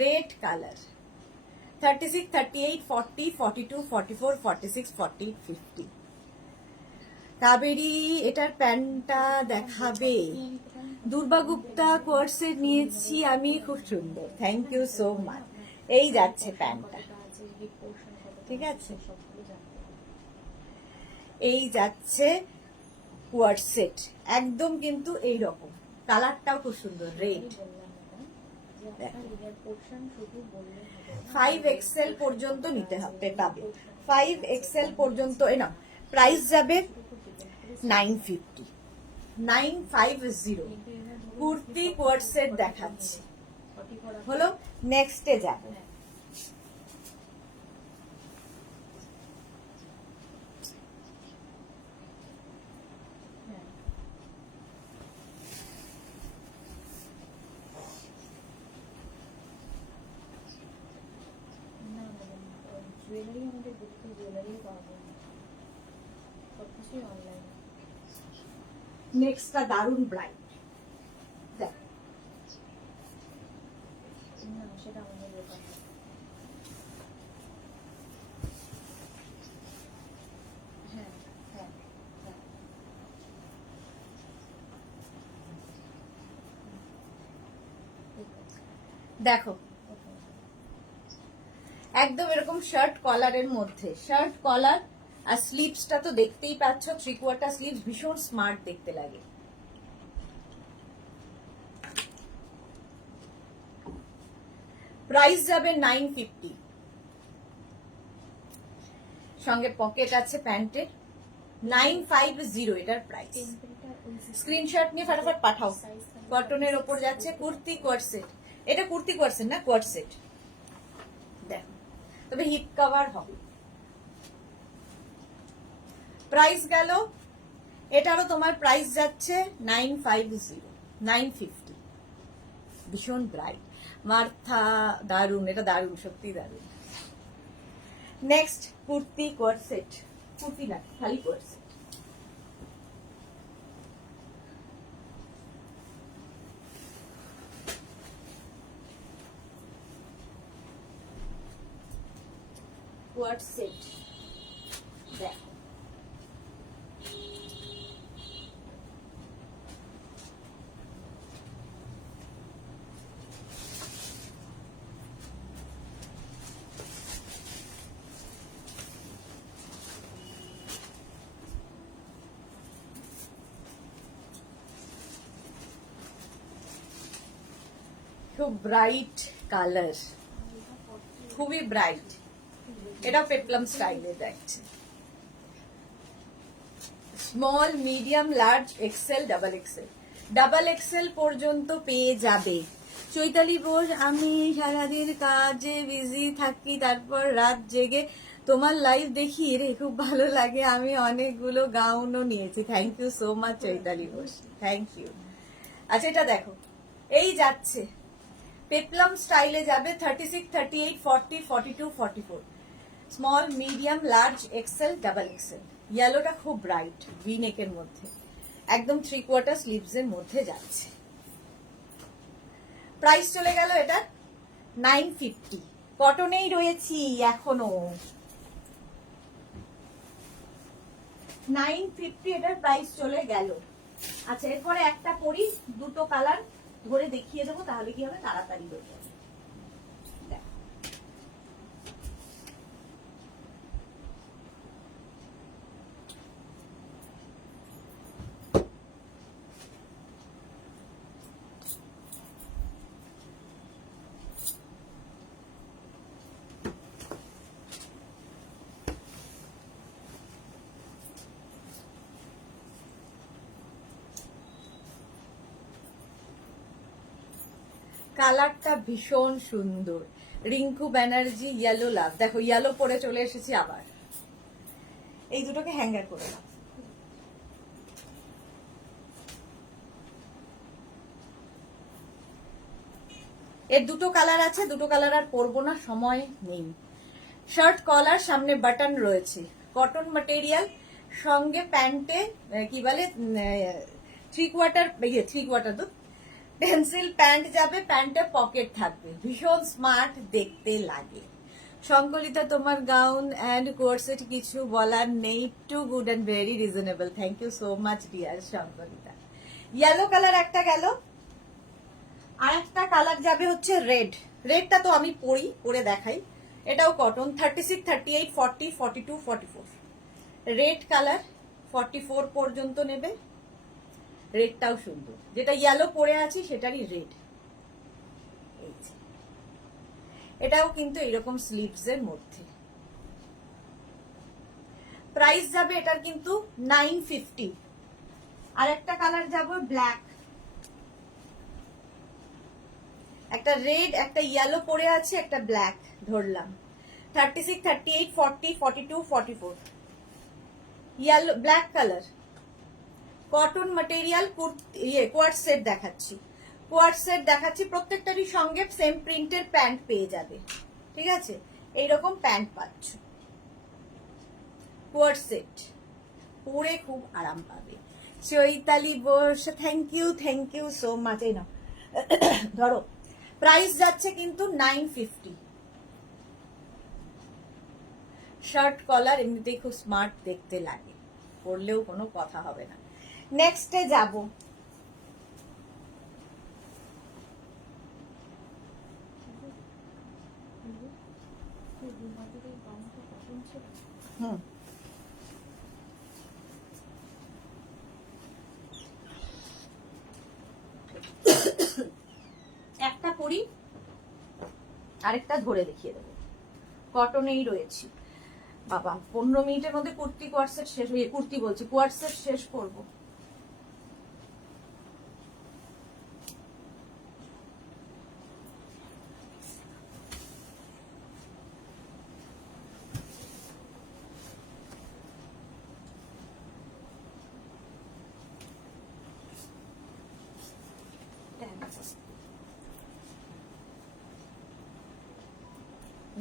রেড কালার 36, 38, 40, 42, 44, 46, 40, 50। কাবেরি এটার প্যান্টটা দেখাবে। দুর্বাগুপ্তা কোর্সে নিয়েছি আমি, খুব সুন্দর, থ্যাংক ইউ সো মাচ। এই যাচ্ছে প্যান্টটা, ঠিক আছে? এই যাচ্ছে কোয়ার্সেট, একদম কিন্তু এই রকম, কালারটাও খুব সুন্দর, রেড। 5XL পর্যন্ত নিতে হবে, পাবে 5XL পর্যন্ত। না, প্রাইস যাবে 950, 950। কুর্তি কোয়ার্সেট দেখাচ্ছি, হলো নেক্সটে যাবে। জুয়েলারি আমাদের বুটিকে জুয়েলারি পাওয়া যায় না, সবকিছুই অনলাইন। নেক্সটটা দারুন ব্রাইট, দেখ না সেটা আমাদের দোকানে। হ্যাঁ হ্যাঁ হ্যাঁ, ঠিক আছে। দেখো একদম এরকম শার্ট কলারের মধ্যে, শার্ট কলার আর স্লিভসটা তো দেখতেই পাচ্ছ, 3/4 স্লিভস, ভীষণ স্মার্ট দেখতে লাগে। প্রাইস যাবে 950, সঙ্গে পকেট আছে প্যান্টের, 950 এটার প্রাইস। স্ক্রিনশট নিয়ে ফটাফট পাঠাও। কটনের ওপর যাচ্ছে, কুর্তি কোয়ার্সেট, এটা কুর্তি কোয়ার্সেট না, কোয়ার্সেট। দেখো, তবে হিপ কভার হবে। প্রাইস গেল, এটারও তোমার প্রাইস যাচ্ছে 950, 950। ভীষণ ব্রাইট, মার্থা, দারুন, এটা দারুন, সত্যি দারুন। নেক্সট কুর্তি কোয়ার্সেট, কুর্তি না খালি কোয়ার্সেট। কোয়ার্সেট দেখো, খুব ব্রাইট কালার, খুবই ব্রাইট। এটা পেপলাম স্টাইলে দেখছে, small, medium, large, XL, double XL, double XL পর্যন্ত পেয়ে যাবে। চৈতালি বোস, আমি সারাদিন কাজে বিজি থাকি, তারপর রাত জেগে তোমার লাইভ দেখি রে, খুব ভালো লাগে। আমি অনেকগুলো গাউনও নিয়েছি, thank you so much Chaitali Bose, thank you. আচ্ছা এটা দেখো, এই যাচ্ছে পেপলাম স্টাইলে যাবে, 36, 38, 40, 42, 44, small, medium, large, XL, double XL. ইয়েলোটা খুব ব্রাইট, ভি নেকের মধ্যে, একদম 3/4 স্লিভস এর মধ্যে যাচ্ছে। প্রাইস চলে গেল এটা 950। কটনেই রয়েছি এখনো, 950 এটার প্রাইস চলে গেল। আচ্ছা এরপরে একটা পরি, দুটো কালার ধরে দেখিয়ে দেবো, তাহলে কি হবে, তাড়াতাড়ি হয়ে যাবে। কালারটা ভীষণ সুন্দর, রিঙ্কু ব্যানার্জি ইয়েলো লাভ, দেখো ইয়েলো পরে চলে এসেছি আবার। এই দুটোকে হ্যাঙ্গার করে দাও। এর দুটো কালার আছে, দুটো কালার আর পরবো না, সময় নেই। শার্ট কলার, সামনে বাটন রয়েছে, কটন ম্যাটেরিয়াল, সঙ্গে প্যান্টে কি বলে 3/4 তো পেন্সিল প্যান্ট যাবে, প্যান্টে পকেট থাকবে, ভীষণ স্মার্ট দেখতে লাগে। সংকলিতা তোমার গাউন অ্যান্ড কোর্সেট কিছু বলার নেই, too good and very reasonable, thank you so much dear Sankalita. Yellow colour একটা গেল, আর একটা কালার যাবে হচ্ছে রেড। রেডটা তো আমি পরে দেখাই, এটাও কটন, 36, 38, 40, 42, 44। রেড কালার 44 পর্যন্ত নেবে। রেডটাও সুন্দর, যেটা ইয়েলো পরে আছি সেটারই রেড। এই যে এটাও কিন্তু এরকম স্লিভস এর মধ্যে। প্রাইস যাবে এটার কিন্তু 950। আর একটা কালার যাবে ব্ল্যাক, একটা রেড, একটা ইয়েলো পরে আছে, একটা ব্ল্যাক ধরলাম। 36, 38, 40, 42, 44। Yellow black colour, cotton material, quart set দেখাচ্ছি, কোয়ার্ট সেট দেখাচ্ছি, প্রত্যেকটারই সঙ্গে সেম প্রিন্টের প্যান্ট পেয়ে যাবে। ঠিক আছে, এইরকম প্যান্ট পাচ্ছ, কোয়ার্ট সেট, পরে খুব আরাম পাবে। Chaitali Bose, thank you so much. এই নাও ধরো, প্রাইস যাচ্ছে কিন্তু 950। শার্ট কলার এমনিতেই খুব স্মার্ট দেখতে লাগে, পরলেও কোনো কথা হবে না। নেক্সটে যাব, একটা পরি আরেকটা ধরে দেখিয়ে দেবো। কটনেই রয়েছি বাবা, 15 মিনিটের মধ্যে কুর্তি কোয়ার্টসেট শেষ, কুর্তি বলছি কোয়ার্টসেট শেষ করবো।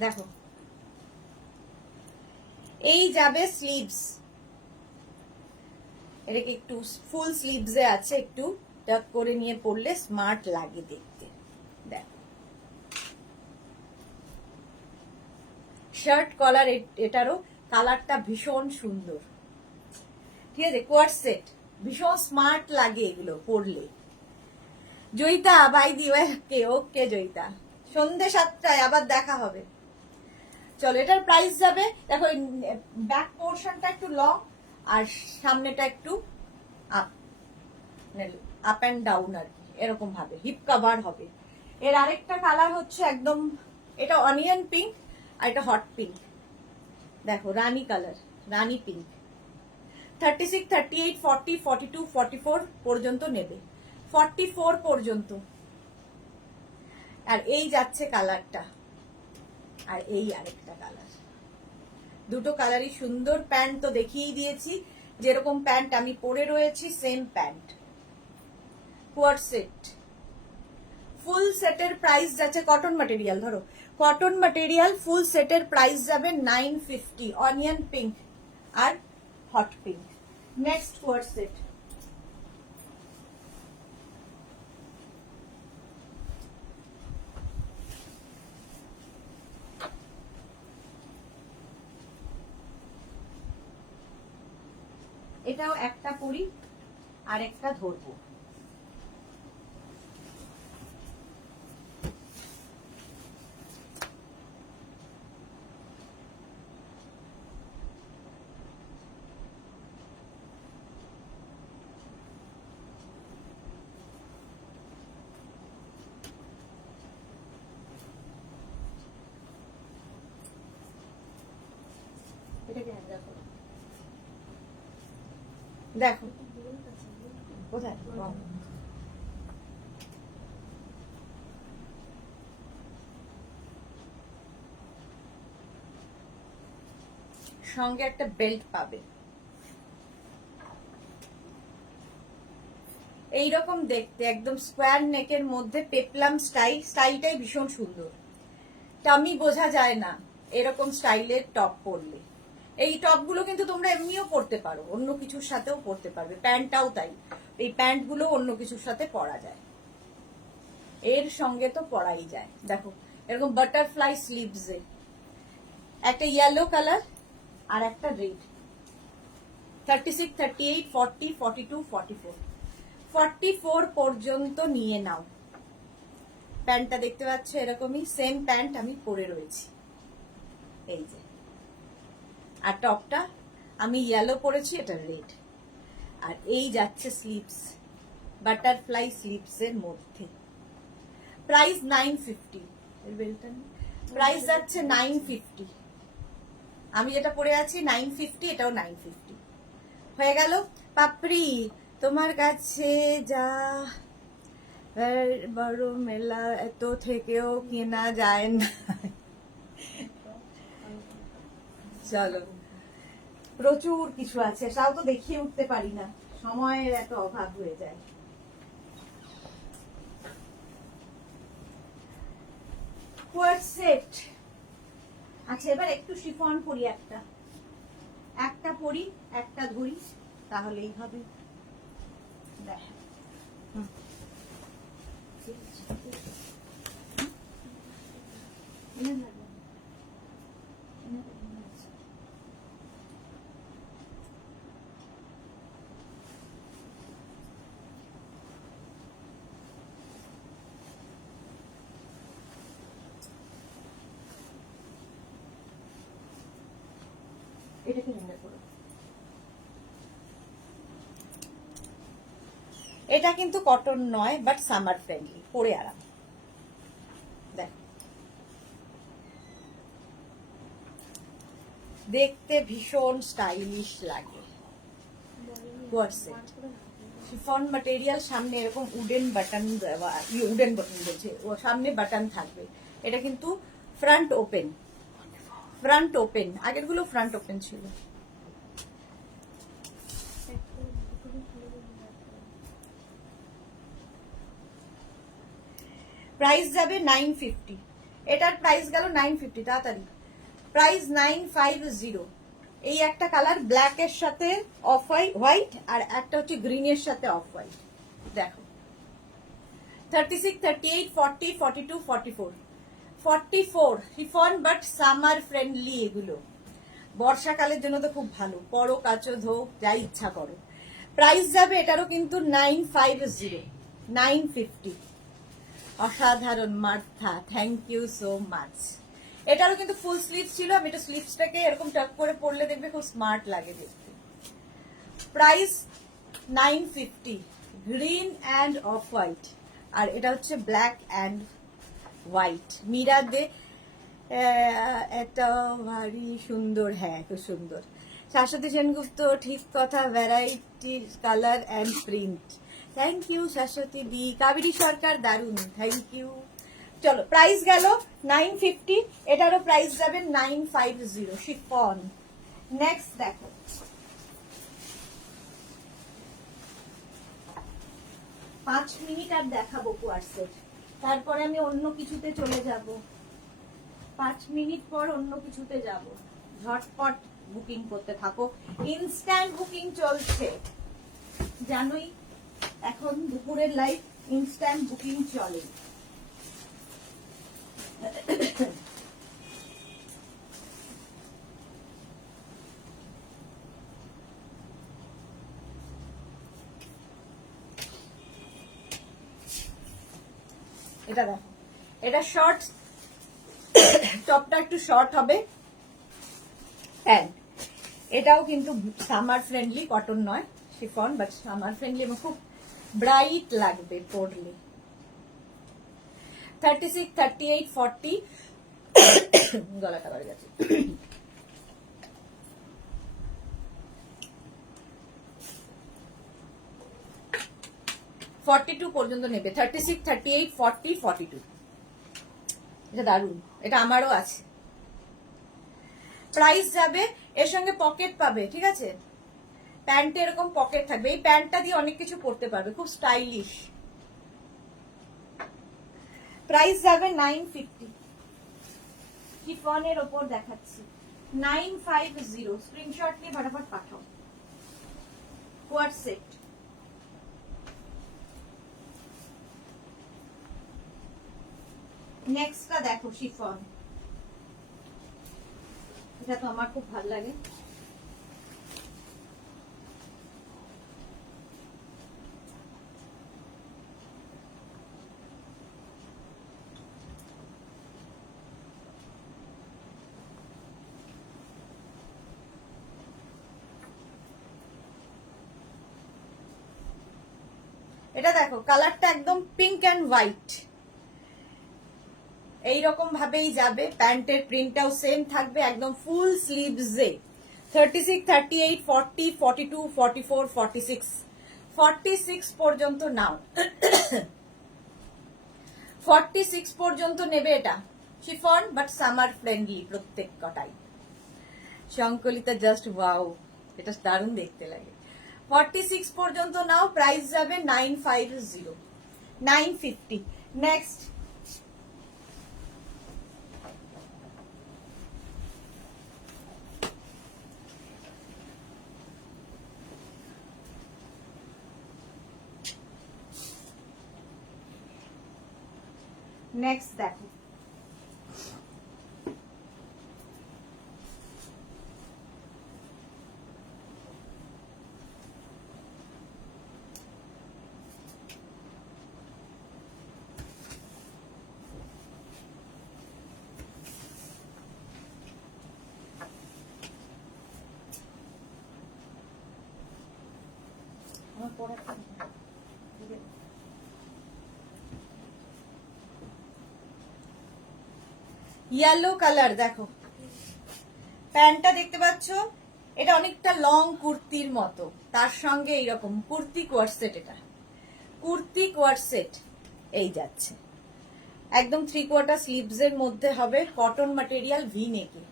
দেখো, এই যাবে স্লিভস, এটাকে একটু ফুল স্লিভস এ আছে, একটু টাক করে নিয়ে পরলে স্মার্ট লাগে দেখতে। দেখো শার্ট কলার, এটারও কালারটা ভীষণ সুন্দর। ঠিক আছে, কোয়ার্ট সেট, ভীষণ স্মার্ট লাগে এগুলো পরলে। জয়িতা বাই দি ওকে, ওকে জয়িতা, সন্ধ্যে 7টায় আবার দেখা হবে। চলো, এটার প্রাইস যাবে, দেখো ব্যাক পোর্শনটা একটু লং আর সামনেটা একটু আপ অ্যান্ড ডাউন আর কি, এরকম ভাবে হিপ কভার হবে। এর আরেকটা কালার হচ্ছে একদম, এটা অনিয়ন পিঙ্ক আর এটা হট পিঙ্ক। দেখো রানী কালার, রানী পিঙ্ক। 36, 38, 40, 42, 44 পর্যন্ত নেবে, 44 পর্যন্ত। আর এই যাচ্ছে কালারটা, আর এই আরেকটা কালার, দুটো কালারই সুন্দর। প্যান্ট তো দেখিয়েই দিয়েছি, যেরকম প্যান্ট আমি পরে রয়েছি same pant. Coord set, full সেটের প্রাইস যাচ্ছে, কটন ম্যাটেরিয়াল ধরো, কটন ম্যাটেরিয়াল ফুল সেটের প্রাইস যাবে 950, অনিয়ন পিঙ্ক আর hot pink. Next coord set, এটাও একটা পরি আর একটা ধরবো। দেখো কোথায়, সঙ্গে একটা বেল্ট পাবে। এইরকম দেখতে একদম স্কোয়ার নেকের মধ্যে পেপলাম স্টাইলটাই ভীষণ সুন্দর। টামি বোঝা যায় না এরকম স্টাইলের টপ পরলে। এই টপগুলো কিন্তু তোমরা এমনিও পরতে পারো, অন্য কিছুর সাথেও পরতে পারবে। প্যান্টটাও তাই, এই প্যান্টগুলো অন্য কিছুর সাথে পরা যায়, এর সঙ্গে তো পরাই যায়। দেখো এরকম বাটারফ্লাই স্লিভসে একটা ইয়েলো কালার আর একটা রেড। 36, 38, 40, 42, 44, 44 পর্যন্ত নিয়ে নাও। প্যান্টটা দেখতে পাচ্ছ এরকমই সেম প্যান্ট আমি পরে রয়েছি, এই যে। আর টপটা আমি ইয়েলো পরেছি, এটা রেড। আর এই যাচ্ছে স্লিভস, বাটারফ্লাই স্লিভস এর মধ্যে। প্রাইস 950, প্রাইস যাচ্ছে 950। আমি যেটা পরে আছি 950, এটাও 950 হয়ে গেল। পাপড়ি তোমার কাছে যা বড় মেলা এত থেকেও কেনা যায় না। চলো, প্রচুর কিছু আছে, তাও তো দেখিয়ে উঠতে পারি না, সময়ের এত অভাব হয়ে যায়। সেট আচ্ছা, এবার একটু শিফন পরি, একটা পরি, একটা ধরি, তাহলেই হবে। দেখ এটাকে মনে করো, এটা কিন্তু কটন নয়, বাট সামার ফ্রেন্ডলি, পরে আরাম। দেখ দেখতে ভীষণ স্টাইলিশ লাগে। শিফন ম্যাটেরিয়াল, সামনে এরকম উডেন বাটন দেওয়া, উডেন বাটন বলছে, সামনে বাটন থাকবে। এটা কিন্তু ফ্রন্ট ওপেন, ফ্রন্ট ওপেন, আগের গুলো ফ্রন্ট ওপেন ছিল। প্রাইস যাবে 950, এটার প্রাইস গেল 950, তাড়াতাড়ি। প্রাইস 950। এই একটা কালার ব্ল্যাক এর সাথে অফ হোয়াইট, আর একটা হচ্ছে গ্রিন এর সাথে অফ হোয়াইট। দেখো 36, 38, 40, 42, 44, 44 শিফন, বাট সামার ফ্রেন্ডলি। এগুলো বর্ষাকালের জন্য তো খুব ভালো, পরো কাচো ধো যা ইচ্ছা করো। প্রাইস যাবে এটারও কিন্তু 950, 950। অসাধারণ Martha, thank you so much. এটারও কিন্তু ফুল স্লিভ ছিল, আমি এটা স্লিভসটাকে এরকম টাক করে পরলে দেখবে খুব স্মার্ট লাগে দেখতে। Price 950, green and off white, আর এটা হচ্ছে black and white. Meera De, এটা ভারী সুন্দর, হ্যাঁ খুব সুন্দর। শাশ্বতী সেনগুপ্ত, ঠিক কথা, variety colour and print. Thank you Shashwati di. Kaveri Sarkar, দারুন, থ্যাংক ইউ। চলো, প্রাইস গেল 950, এটারও প্রাইস যাবে 950 শিফন। নেক্সট দেখো, পাঁচ মিনিট আর দেখাবো কোয়ার্সেট, তারপরে আমি অন্য কিছুতে চলে যাব। 5 মিনিট পর অন্য কিছুতে যাব। ঝটপট বুকিং করতে থাকো, ইনস্ট্যান্ট বুকিং চলছে, জানোই এখন দুপুরের লাইভ ইনস্ট্যান্ট বুকিং চলে। এটা দেখো, এটা শর্ট, টপটা একটু শর্ট হবে, প্যান্ট। এটাও কিন্তু সামার ফ্রেন্ডলি, কটন নয়, শিফন, বাট সামার ফ্রেন্ডলি এবং খুব ব্রাইট লাগবে পরলে। 36, 38, 40, গলাটা বেড়ে গেছে। 42 পর্যন্ত নেবে, 36, 38, 40, 42। এটা দারুন, এটা আমারও আছে। প্রাইস যাবে এর সঙ্গে পকেট পাবে, ঠিক আছে? প্যান্টে এরকম পকেট থাকবে, এই প্যান্টটা দিয়ে অনেক কিছু করতে পারবে, খুব স্টাইলিশ। প্রাইস যাবে 950। শিফনের ওপর দেখাচ্ছি 950। স্ক্রিনশট নিয়ে ফটাফট পাঠাও। কোয়ার সেট। নেক্সটটা দেখো শিফন, এটা তো আমার খুব ভালো লাগে। এটা দেখো কালারটা একদম পিঙ্ক অ্যান্ড হোয়াইট, এইরকম ভাবেই যাবে। প্যান্টের প্রিন্টটাও সেম থাকবে, একদম ফুল স্লিভসে। 36, 38, 40, 42, 44, 46, 46 পর্যন্ত নাও। 46 পর্যন্ত নেবে এটা। শিফন বাট সামার ফ্রেন্ডলি প্রত্যেক কটাই। সংকলিতা জাস্ট ওয়াও, এটা দারুণ দেখতে লাগে। 46 পর্যন্ত নাও, প্রাইস যাবে 950, 950। নেক্সট দেখো, ইয়েলো কালার দেখো, প্যান্টটা দেখতে পাচ্ছ, এটা অনেকটা লং কুর্তির মতো, তার সঙ্গে এইরকম কুর্তি কোয়ারসেট। এটা কুর্তি কোয়ারসেট এই যাচ্ছে, একদম 3/4 স্লিভস এর মধ্যে হবে, কটন ম্যাটেরিয়াল, ভি নেকে।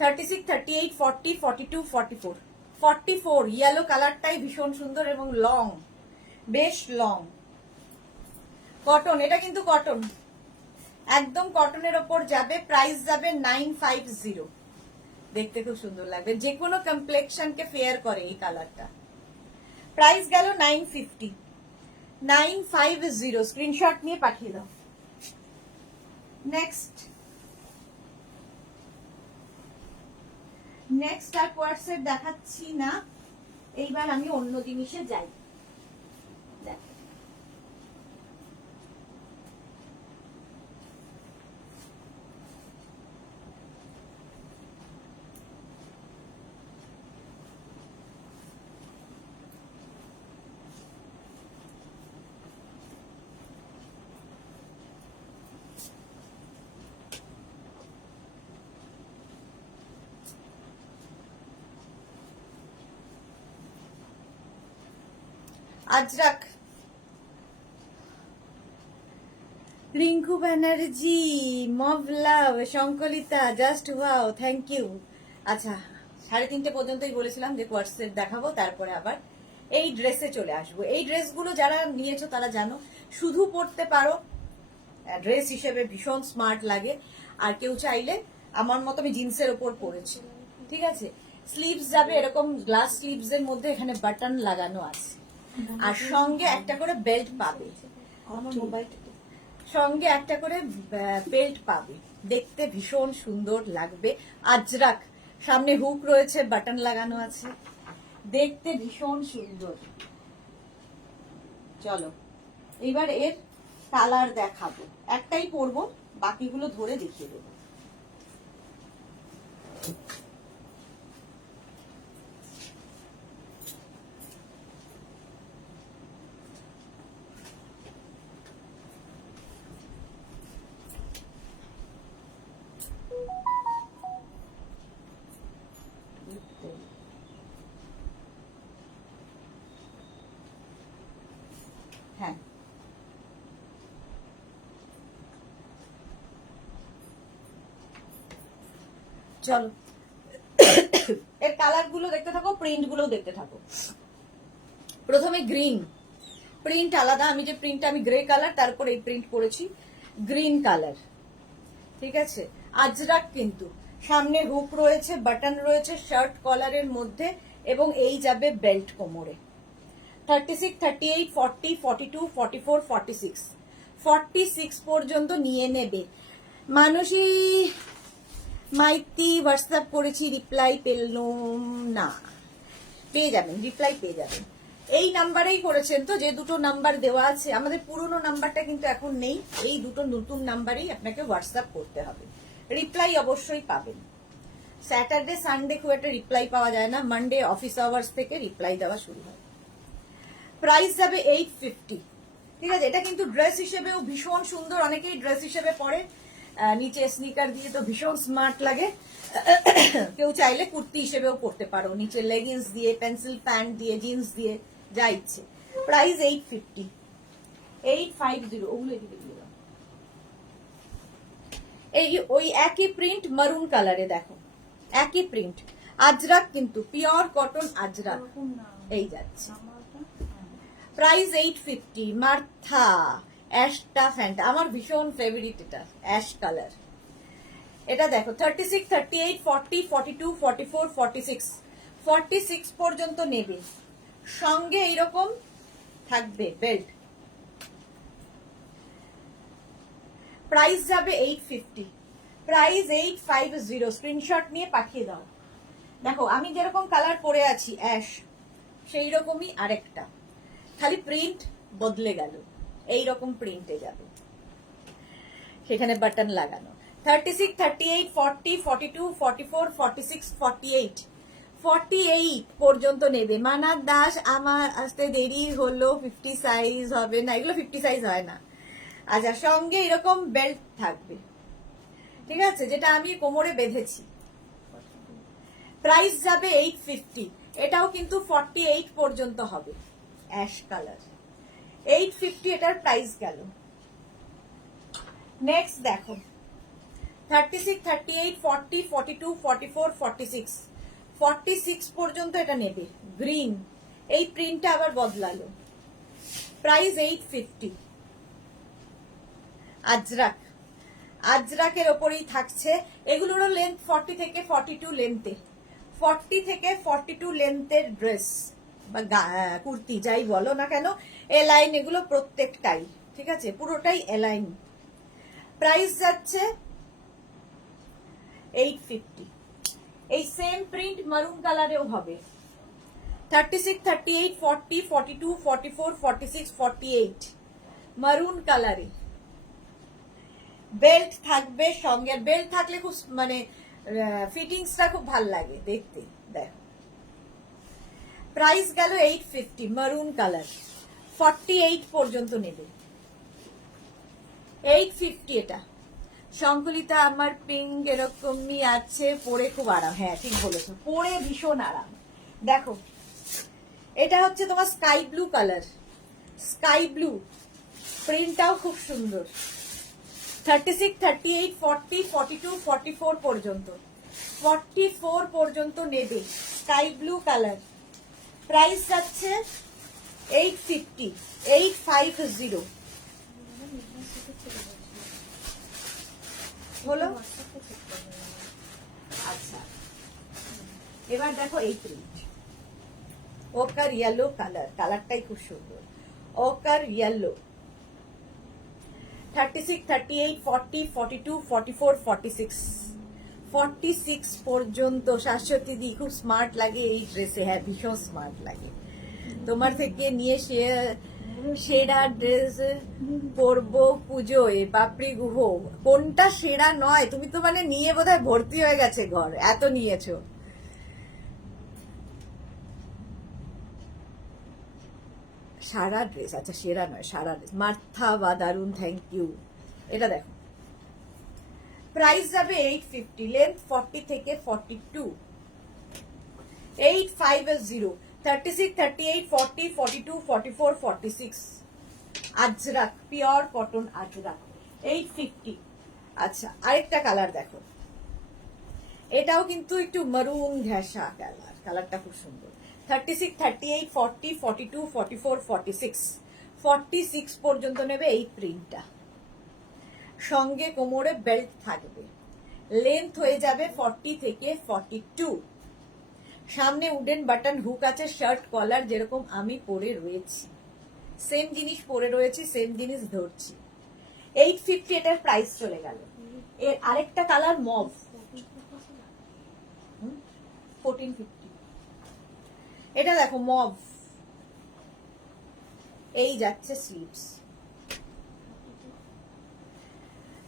36, 38, 40, 42, 44, 44 ইয়েলো কালারটাই ভীষণ সুন্দর এবং লং, বেশ লং। কটন, এটা কিন্তু কটন, একদম কটনের ওপর যাবে। প্রাইস যাবে 950। দেখতে খুব সুন্দর লাগবে, যে কোনো কমপ্লেক্সনকে ফেয়ার করে এই কালারটা। প্রাইস গেল 950, 950। স্ক্রিনশট নিয়ে পাঠিয়ে দাও। নেক্সট আর কোয়ারসেট দেখাচ্ছি না, এইবার আমি অন্য জিনিসে যাই। দেখ, Ajrakh, Rinku Banerjee, mauve love, Sankalita just wow, thank you. আচ্ছা, 3:30 পর্যন্তই বলেছিলাম যে কোয়ার্সেট দেখাবো, তারপরে আবার এই ড্রেসে চলে আসবো। এই ড্রেসগুলো যারা নিয়েছো তারা জানো, শুধু পরতে পারো, ড্রেস হিসেবে ভীষণ স্মার্ট লাগে। আর কেউ চাইলে আমার মতো, আমি জিন্সের ওপর পরেছি, ঠিক আছে, স্লিভস যাবে এরকম গ্লাস স্লিভস এর মধ্যে, এখানে বাটন লাগানো আছে, আর সঙ্গে একটা করে বেল্ট পাবে। সঙ্গে একটা করে বেল্ট পাবে, দেখতে ভীষণ সুন্দর লাগবে। আজরাক, সামনে হুক রয়েছে, বাটন লাগানো আছে, দেখতে ভীষণ সুন্দর। চলো এবার এর কালার দেখাবো, একটাই পরবো, বাকিগুলো ধরে দেখিয়ে দেবো। হ্যাঁ, চলো এর কালার গুলো দেখতে থাকো, প্রিন্ট গুলো দেখতে থাকো। প্রথমে গ্রিন প্রিন্ট আলাদা, আমি যে প্রিন্টটা আমি গ্রে কালার, তারপর এই প্রিন্ট করেছি গ্রিন কালার, ঠিক আছে। আজরাক কিন্তু সামনে হুক রয়েছে, বাটন রয়েছে শার্ট কলারের মধ্যে, এবং এই যাবে বেল্ট কোমরে। 36, 38, 40, 42, 44, 46, 46 পর্যন্ত নিয়ে নেবে। মানুষই মাইতি হোয়াটসঅ্যাপ করেছি, রিপ্লাই পেলাম না। পেয়ে যাবেন, রিপ্লাই পেয়ে যাবেন। এই নাম্বারেই করেছেন তো, যে দুটো নাম্বার দেওয়া আছে, আমাদের পুরনো নাম্বারটা কিন্তু এখন নেই, এই দুটো নতুন নাম্বারেই আপনাকে হোয়াটসঅ্যাপ করতে হবে। রিপ্লাই অবশ্যই পাবেন। স্যাটারডে সানডে খুব একটা রিপ্লাই পাওয়া যায় না, মানডে অফিস আওয়ার্স থেকে রিপ্লাই দেওয়া শুরু হয়। প্রাইস যাবে 850, ঠিক আছে। এটা কিন্তু ড্রেস হিসেবেও ভীষণ সুন্দর, অনেকেই ড্রেস হিসেবে পরে, নিচে স্নিকার দিয়ে তো ভীষণ স্মার্ট লাগে। কেউ চাইলে কুর্তি হিসেবেও পরতে পারো, নিচে লেগিংস দিয়ে, পেন্সিল প্যান্ট দিয়ে, জিন্স দিয়ে, যা ইচ্ছে। প্রাইস 850, 850। ওগুলো এদিকে দিয়ে দাও। এই ওই একই প্রিন্ট মারুন কালারে, দেখো একই প্রিন্ট, আজরাক কিন্তু পিওর কটন আজরাক, এরকম না এই যাচ্ছে। আমারটা প্রাইস 850, মার্থা অ্যাশটা ফ্যান্টা, আমার ভীষণ ফেভারিট এটা, অ্যাশ কালার। এটা দেখো 36, 38, 40, 42, 44, 46, 46 পর্যন্ত নেবে। সঙ্গে এইরকম থাকবে বেল্ট। প্রাইস যাবে 850, প্রাইস 850। স্ক্রিনশট নিয়ে পাঠিয়ে দাও। দেখো আমি যেরকম কালার পরে আছি অ্যাশ, সেই রকমই আরেকটা, খালি প্রিন্ট বদলে গেল, এই রকম প্রিন্টে যাবে, সেখানে বাটন লাগানো। 36, 38, 40, 42, 44, 46, 48, 48 পর্যন্ত নেবে। মানার দাস, আমার আসতে দেরি হলো, 50 সাইজ হবে না, এগুলো 50 সাইজ হয় না। আচ্ছা, সঙ্গে এরকম বেল্ট থাকবে, ঠিক আছে, যেটা আমি কোমরে বেঁধেছি। প্রাইস যাবে 850, এটাও কিন্তু 48 পর্যন্ত হবে, অ্যাশ কালার। 850 এটার প্রাইস গেল। নেক্সট দেখো 36, 38, 40, 42, 44, 46, 46 পর্যন্ত এটা নেবে। গ্রিন, এই প্রিন্টটা আবার বদলালো। প্রাইস 850। আজরাক, আজরাকের ওপরেই থাকছে। এগুলোরও লেন্থ 40 থেকে 42 লেন্থে, 40 থেকে 42 লেন্থের ড্রেস বা কুর্তি যাই বলো না কেন, এলাইন এগুলো প্রত্যেকটাই, ঠিক আছে, পুরোটাই এলাইন। প্রাইস যাচ্ছে 850। এই সেম প্রিন্ট মারুন কালারেও হবে। 36, 38, 40, 42, 44, 46, 48 মারুন কালারে। বেল্ট থাকবে সঙ্গে, বেল্ট থাকলে খুব মানে ফিটিংসটা খুব ভাল লাগে দেখতে। দেখো প্রাইস গেল 850, মারুন কালার। 48 পর্যন্ত নেবে। 850 এটা। সংকলিতা, আমার পিঙ্ক এরকমই আছে, পরে খুব আরাম। হ্যাঁ ঠিক বলেছো, পরে ভীষণ আরাম। দেখো এটা হচ্ছে তোমার sky blue colour, sky blue, প্রিন্টটাও খুব সুন্দর। 36, 38, 40, 42, 44 পর্যন্ত, 44 পর্যন্ত নেবে। Sky blue colour. প্রাইস যাচ্ছে 850, 850 হলো। আচ্ছা, এবার দেখো এই প্রিন্ট, ওকার ইয়েলো কালার, কালারটাই খুব সুন্দর, ওকার ইয়েলো। 36, 38, 40, 42, 44, 46, 46 পর্যন্ত। শাশ্বতী দি, খুব স্মার্ট লাগে এই ড্রেসে। হ্যাঁ ভীষণ স্মার্ট লাগে। তোমার থেকে নিয়ে সেরা ড্রেস পরবো পুজোয়, বাপরি গুহ। কোনটা সেরা নয়, তুমি তো মানে নিয়ে বোধহয় ভর্তি হয়ে গেছে ঘর, এত নিয়েছো। সারা ড্রেস, আচ্ছা সেরা নয়, সারা ড্রেস। মার্থা বা দারুন, থ্যাংক ইউ। এটা দেখো প্রাইস যাবে 850, লেন্থ 40 থেকে 42, 850। 36, 38, 40, 42, 44, 46 আজরাক, পিওর কটন আজরাক, 850। আচ্ছা আরেকটা কালার দেখো, এটাও কিন্তু একটু মারুন ঘেঁষা কালার, কালারটা খুব সুন্দর। 36, 38, 40, 42, 44, 46, 46 পর্যন্ত নেবে এই প্রিন্টটা। সঙ্গে কোমরে বেল্ট থাকবে, লেন্থ হয়ে যাবে 40 থেকে 42। সামনে উডেন বাটন হুক আছে, শার্ট কলার যেরকম আমি পরে রয়েছি সেম জিনিস পরে রয়েছি, সেম জিনিস ধরছি। 850 এটার প্রাইস চলে গেল। এর আরেকটা কালার মভ, 1450। এটা দেখো মভ, এই যাচ্ছে স্লিভস।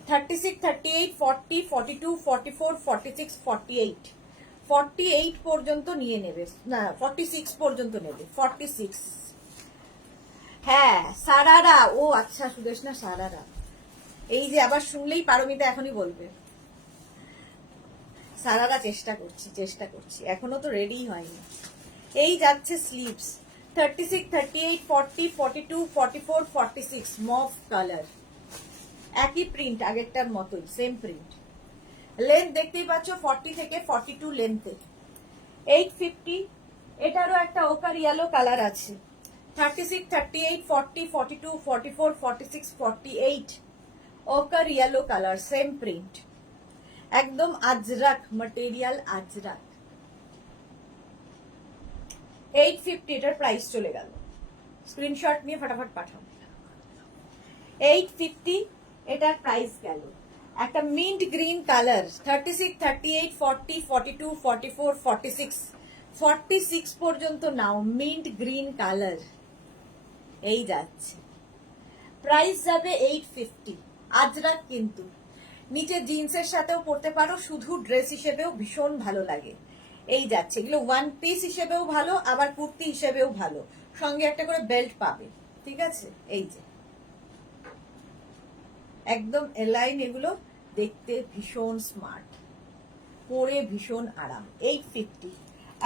36, 38, 40, 42, 44, 46, 48, 48 পর্যন্ত নিয়ে নেবে, না 46 পর্যন্ত নেবে, 46। হ্যাঁ সারারা, ও আচ্ছা সুদেশ না সারারা, এই যে আবার শুনলেই পারমিতা এখনই বলবে সারারা। চেষ্টা করছি, এখনো তো রেডি হয়নি। এই যাচ্ছে স্লিভস। 36, 38, 40, 42, 44, 46 মভ কালার, একই প্রিন্ট, আগেরটার মতোই সেম প্রিন্ট। লেন্থ দেখতেই পাচ্ছ 40 থেকে 42 লেন্থে। 850। এটারও একটা ওকার ইয়েলো কালার আছে। 36, 38, 40, 42, 44, 46, 48 ওকার ইয়েলো কালার, সেম প্রিন্ট, একদম আজরাক ম্যাটেরিয়াল, আজরাক। 850 এটার প্রাইস চলে গেল, স্ক্রিনশট নিয়ে ফটাফট পাঠাও। 850 এটার প্রাইস গেল। একটা মিন্ট গ্রিন কালার, 36, 38, 40, 42, 44, 46, 46 পর্যন্ত নাও, মিন্ট গ্রিন কালার, এই যাচ্ছে। প্রাইস যাবে 850, আজরাক কিন্তু। নিচে জিন্সের সাথেও পরতে পারো, শুধু ড্রেস হিসেবেও ভীষণ ভালো লাগে। এই যাচ্ছে, এগুলো ওয়ান পিস হিসেবেও ভালো, আবার কুর্তি হিসেবেও ভালো, সঙ্গে একটা করে বেল্ট পাবে, ঠিক আছে। এই যে একদম এলাইন, এগুলো দেখতে ভীষণ স্মার্ট, পরে ভীষণ আরাম। 850।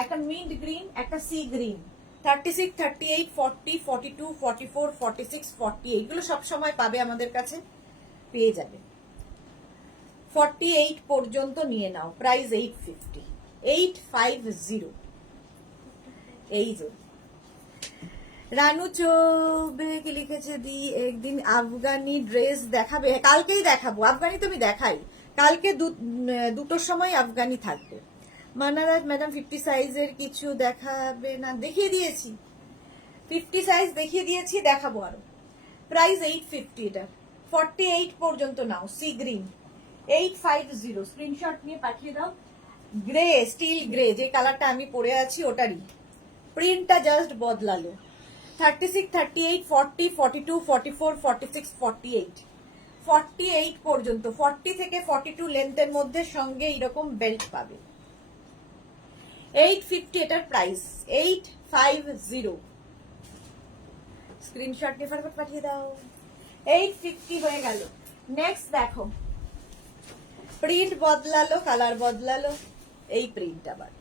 একটা মিন্ট গ্রিন, একটা সি গ্রিন। 36, 38, 40, 42, 44, 46, 48 এগুলো সবসময় পাবে আমাদের কাছে, পেয়ে যাবে। 48 পর্যন্ত নিয়ে নাও, প্রাইস 850, 850। এই যে রানু চৌবে কি লিখেছে, দি একদিন আফগানি ড্রেস দেখাবে, কালকেই দেখাবো। আফগানি তো আমি দেখাই, কালকে দুটোর সময় আফগানি থাকবে। মানারাজ ম্যাডাম 50 সাইজের কিছু দেখাবে না, দেখিয়ে দিয়েছি 50 সাইজ দেখিয়ে দিয়েছি, দেখাবো আরো। প্রাইস 850 এটা। 48 পর্যন্ত নাও, সি গ্রিন 850, স্ক্রিনশট নিয়ে পাঠিয়ে দাও। গ্রে, স্টিল গ্রে, যে কালারটা আমি পরে আছি ওটারই, প্রিন্টটা জাস্ট বদলালো। 36, 38, 40, 42, 44, 46, 48, 48 পর্যন্ত, 40 থেকে 42 লেন্থের মধ্যে, সঙ্গে এরকম বেল্ট পাবে। 850 এটার প্রাইস, 850, স্ক্রিনশট নিয়ে ফটাফট পাঠিয়ে দাও। 850 হয়ে গেল। নেক্সট দেখো, প্রিন্ট বদলালো, কালার বদলালো, এই প্রিন্ট আবার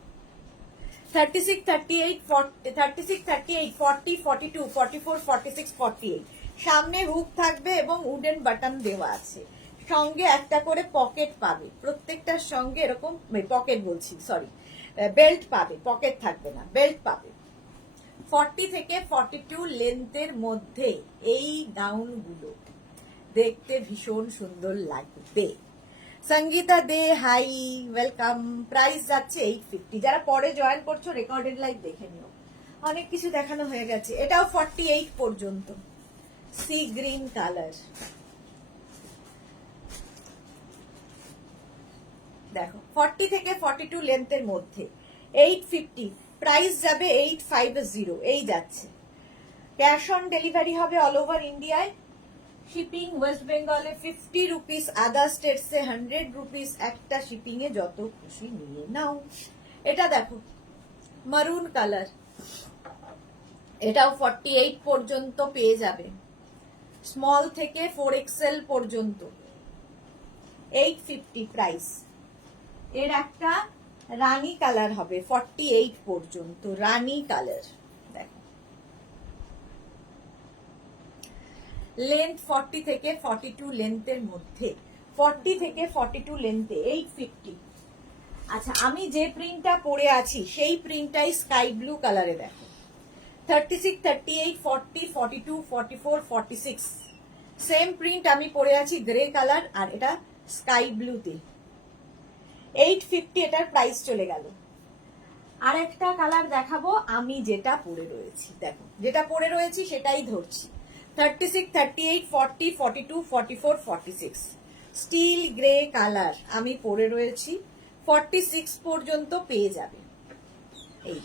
36, 38, 40, 36, 38, 40, 42, 44, 46, 48 সামনে হুক থাকবে এবং উডেন বাটন দেওয়া আছে, সঙ্গে একটা করে পকেট পাবে, প্রত্যেকটার সঙ্গে এরকম পকেট বলছি, সরি, বেল্ট পাবে, পকেট থাকবে না, বেল্ট পাবে। 40 থেকে 42 লেন্থের মধ্যে এই গাউনগুলো দেখতে ভীষণ সুন্দর লাগবে। সঙ্গীতা দে হাই, ওয়েলকাম। প্রাইস যাচ্ছে 850। যারা পরে জয়েন করছো রেকর্ডেড লাইভ দেখে নিও, অনেক কিছু দেখানো হয়ে গেছে। এটাও 48 পর্যন্ত, সি গ্রিন কালার, দেখো 40 থেকে 42 লেন্থের মধ্যে, 850, প্রাইস যাবে 850, এই যাচ্ছে। ক্যাশ অন ডেলিভারি হবে অল ওভার ইন্ডিয়ায়। শিপিং ওয়েস্ট বেঙ্গলে 50 রুপিস, আদার স্টেটসে 100 রুপিস, একটা শিপিং এ যত খুশি নিয়ে নাও। এটা দেখো মারুন কালার, এটাও 48 পর্যন্ত পেয়ে যাবে, স্মল থেকে 4XL পর্যন্ত, 850 প্রাইস। এর একটা রানী কালার হবে, 48 পর্যন্ত রানী কালার, দেখো লেন্থ 40 থেকে 42 লেন্থের মধ্যে, 40 থেকে 42 লেন্থে, 850। আচ্ছা, আমি যে প্রিন্টটা পরে আছি সেই প্রিন্টটাই স্কাই ব্লু কালারে দেখো। 36, 38, 40, 42, 44, 46 সেম প্রিন্ট আমি পরে আছি গ্রে কালার, আর এটা স্কাই ব্লুতে। 850 এটার প্রাইস চলে গেল। আর একটা কালার দেখাবো আমি যেটা পরে রয়েছি, দেখো যেটা পরে রয়েছি সেটাই ধরছি। 36, 38, 40, 42, 44, 46 স্টিল গ্রে কালার আমি পরে রয়েছি। 46 পর্যন্ত পেয়ে যাবে। এই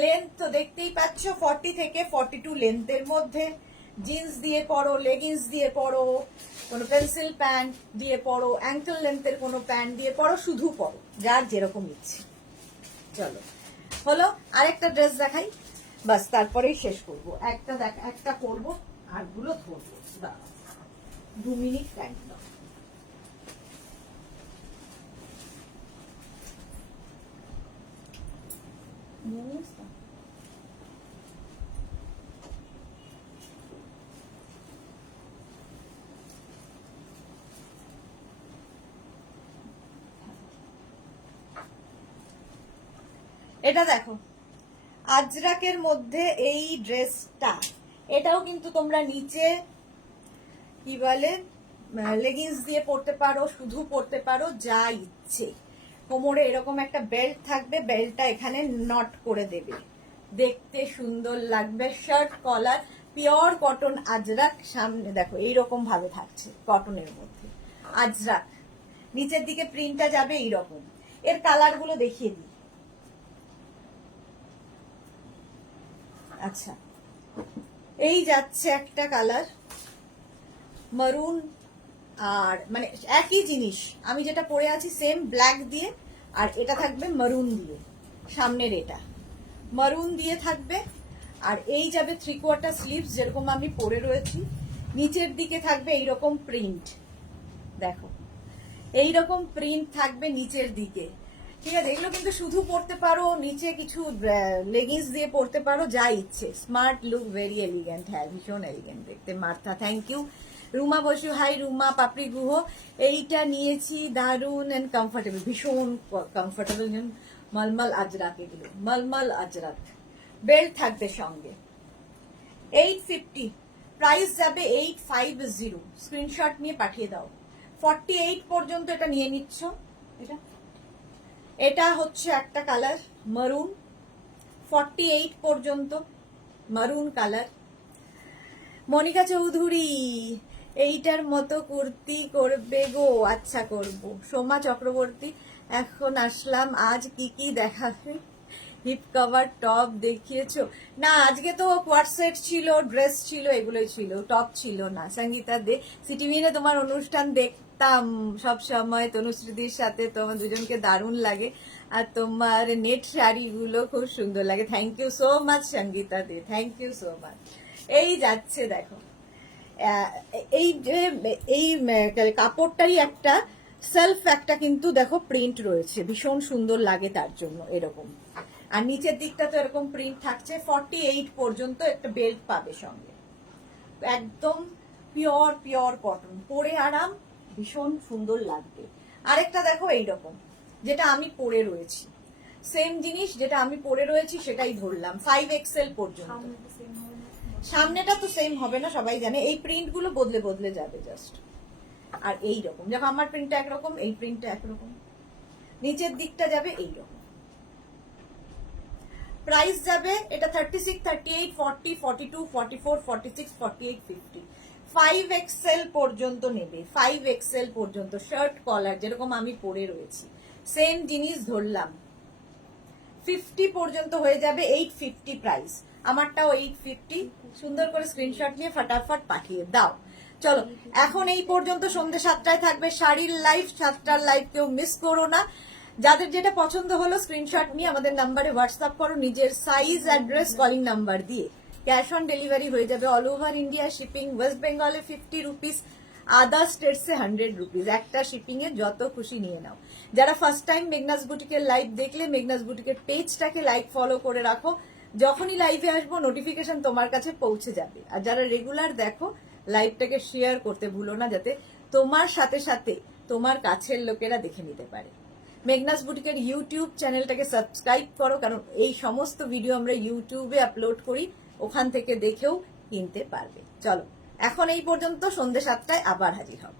লেন্থ তো দেখতেই পাচ্ছ, 40 থেকে 42 লেন্থের মধ্যে। জিন্স দিয়ে পরো, লেগিংস দিয়ে পরো, কোনো পেন্সিল প্যান্ট দিয়ে পরো, অ্যাঙ্কেল লেন্থের কোনো প্যান্ট দিয়ে পরো, শুধু পরো, যার যেরকম ইচ্ছে। চলো হলো, আরেকটা ড্রেস দেখাই, বাস তারপরেই শেষ করব। একটা করবো, আরগুলো ধরবো। 2 মিনিট টাইম দাও। এটা দেখো, আজরাকের মধ্যে এই ড্রেসটা, এটাও কিন্তু তোমরা নিচে কি বলে লেগিংস দিয়ে পরতে পারো, শুধু পরতে পারো, যা ইচ্ছে। কোমরে এরকম একটা বেল্ট থাকবে, বেল্টটা এখানে নট করে দেবে, দেখতে সুন্দর লাগবে। Shirt collar, pure cotton ajrak. সামনে দেখো এইরকম ভাবে থাকছে কটনের মধ্যে আজরাক। নিচের দিকে প্রিন্টটা যাবে এইরকম। এর কালার গুলো দেখিয়ে দিই। আচ্ছা, এই যাচ্ছে একটা কালার মারুন, আর মানে একই জিনিস আমি যেটা পরে আছি সেম ব্ল্যাক দিয়ে, আর এটা থাকবে মারুন দিয়ে। সামনের এটা মারুন দিয়ে থাকবে, আর এই যাবে 3/4 স্লিভস যেরকম আমি পরে রয়েছি। নিচের দিকে থাকবে এইরকম প্রিন্ট, দেখো এইরকম প্রিন্ট থাকবে নিচের দিকে। ঠিক আছে, এগুলো কিন্তু শুধু পরতে পারো, নিচে কিছু লেগিংস দিয়ে পরতে পারো, যা ইচ্ছে। Smart look, very elegant. হ্যাঁ, ভীষণ এলিগেন্ট দেখতে। Martha, thank you. Ruma Basu, hi Ruma. Papri Guha, এইটা নিয়েছি, দারুন এন্ড কমফোর্টেবল, ভীষণ কমফোর্টেবল। মলমল আজরাক, এগুলো মলমল আজরাক। বেল্ট থাকবে সঙ্গে। 850 প্রাইস যাবে 850। স্ক্রিনশট নিয়ে পাঠিয়ে দাও। 48 পর্যন্ত এটা নিয়ে নিচ্ছ। এটা হচ্ছে একটা কালার মারুন, 48 পর্যন্ত মারুন কালার। মনিকা চৌধুরী, এইটার মতো কুর্তি করবে গো? আচ্ছা করব। সোমা চক্রবর্তী, এখন আসলাম, আজ কি কি দেখাবে? হিপ কভার টপ দেখিয়েছো? না, আজকে তো কোয়ার্ট সেট ছিল, ড্রেস ছিল, এগুলোই ছিল, টপ ছিল না। সঙ্গীতা দে, সিটিভিনে তোমার অনুষ্ঠান দেখতাম সব সময় তনুশ্রীদির সাথে, তোমার দুজনকে দারুণ লাগে, আর তোমার নেট শাড়িগুলো খুব সুন্দর লাগে। Thank you so much Sangeeta De, thank you so much. এই যাচ্ছে দেখো, এই যে এই কাপড়টাই একটা সেলফ একটা কিন্তু দেখো প্রিন্ট রয়েছে, ভীষণ সুন্দর লাগে তার জন্য এরকম। আর নিচের দিকটা তো এরকম প্রিন্ট থাকছে। 48 পর্যন্ত একটা বেল্ট পাবে সঙ্গে, একদম পিওর পিওর কটন, পরে আরাম, ভীষণ সুন্দর লাগবে। আরেকটা দেখো এইরকম, যেটা আমি পরে রয়েছি, সেম জিনিস যেটা আমি পরে রয়েছি সেটাই ধরলাম। 5XL পর্যন্ত। সামনেটা তো সেম হবে না, সবাই জানে। এই প্রিন্ট গুলো বদলে বদলে যাবে জাস্ট। আর এইরকম, যখন আমার প্রিন্টটা একরকম, এই প্রিন্টটা একরকম, নিচের দিকটা যাবে এইরকম। প্রাইস যাবে এটা 36, 38, 40, 42, 44, 46, 48, 50। 5XL পর্যন্ত নেবে, 5XL পর্যন্ত। শার্ট কলার যেরকম আমি পরে রয়েছি সেম জিনিস ধরলাম। 50 পর্যন্ত হয়ে যাবে। 850 প্রাইস, আমারটাও 850। সুন্দর করে স্ক্রিনশট নিয়ে ফটাফট পাঠিয়ে দাও। চলো, এখন এই পর্যন্ত। সন্ধ্যে 7টায় থাকবে শাড়ির লাইভ, 7টার লাইভ কেউ মিস করো না। যাদের যেটা পছন্দ হলো স্ক্রিনশট নিয়ে আমাদের নাম্বারে হোয়াটসঅ্যাপ করো, নিজের সাইজ, অ্যাড্রেস, কলিং নাম্বার দিয়ে। ক্যাশ অন ডেলিভারি হয়ে যাবে all over India. Shipping west বেঙ্গলে 50 রুপিস, আদার স্টেটসে 100 রুপিস। একটা শিপিং এ যত খুশি নিয়ে নাও। যারা ফার্স্ট টাইম মেঘনাস বুটিকের লাইভ দেখলে, মেঘনাস বুটিকের পেজটাকে লাইক ফলো করে রাখো, যখনই লাইভে আসবো নোটিফিকেশন তোমার কাছে পৌঁছে যাবে। আর যারা রেগুলার দেখো, লাইভটাকে শেয়ার করতে ভুলো না, যাতে তোমার সাথে সাথে তোমার কাছের লোকেরা দেখে নিতে পারে। মেঘনাস বুটিকের ইউটিউব চ্যানেলটাকে সাবস্ক্রাইব করো, কারণ এই সমস্ত ভিডিও আমরা ইউটিউবে আপলোড করি, ওখান থেকে দেখেও কিনতে পারবে। চলো, এখন এই পর্যন্ত, সন্ধ্যে 7টায় আবার হাজির হব।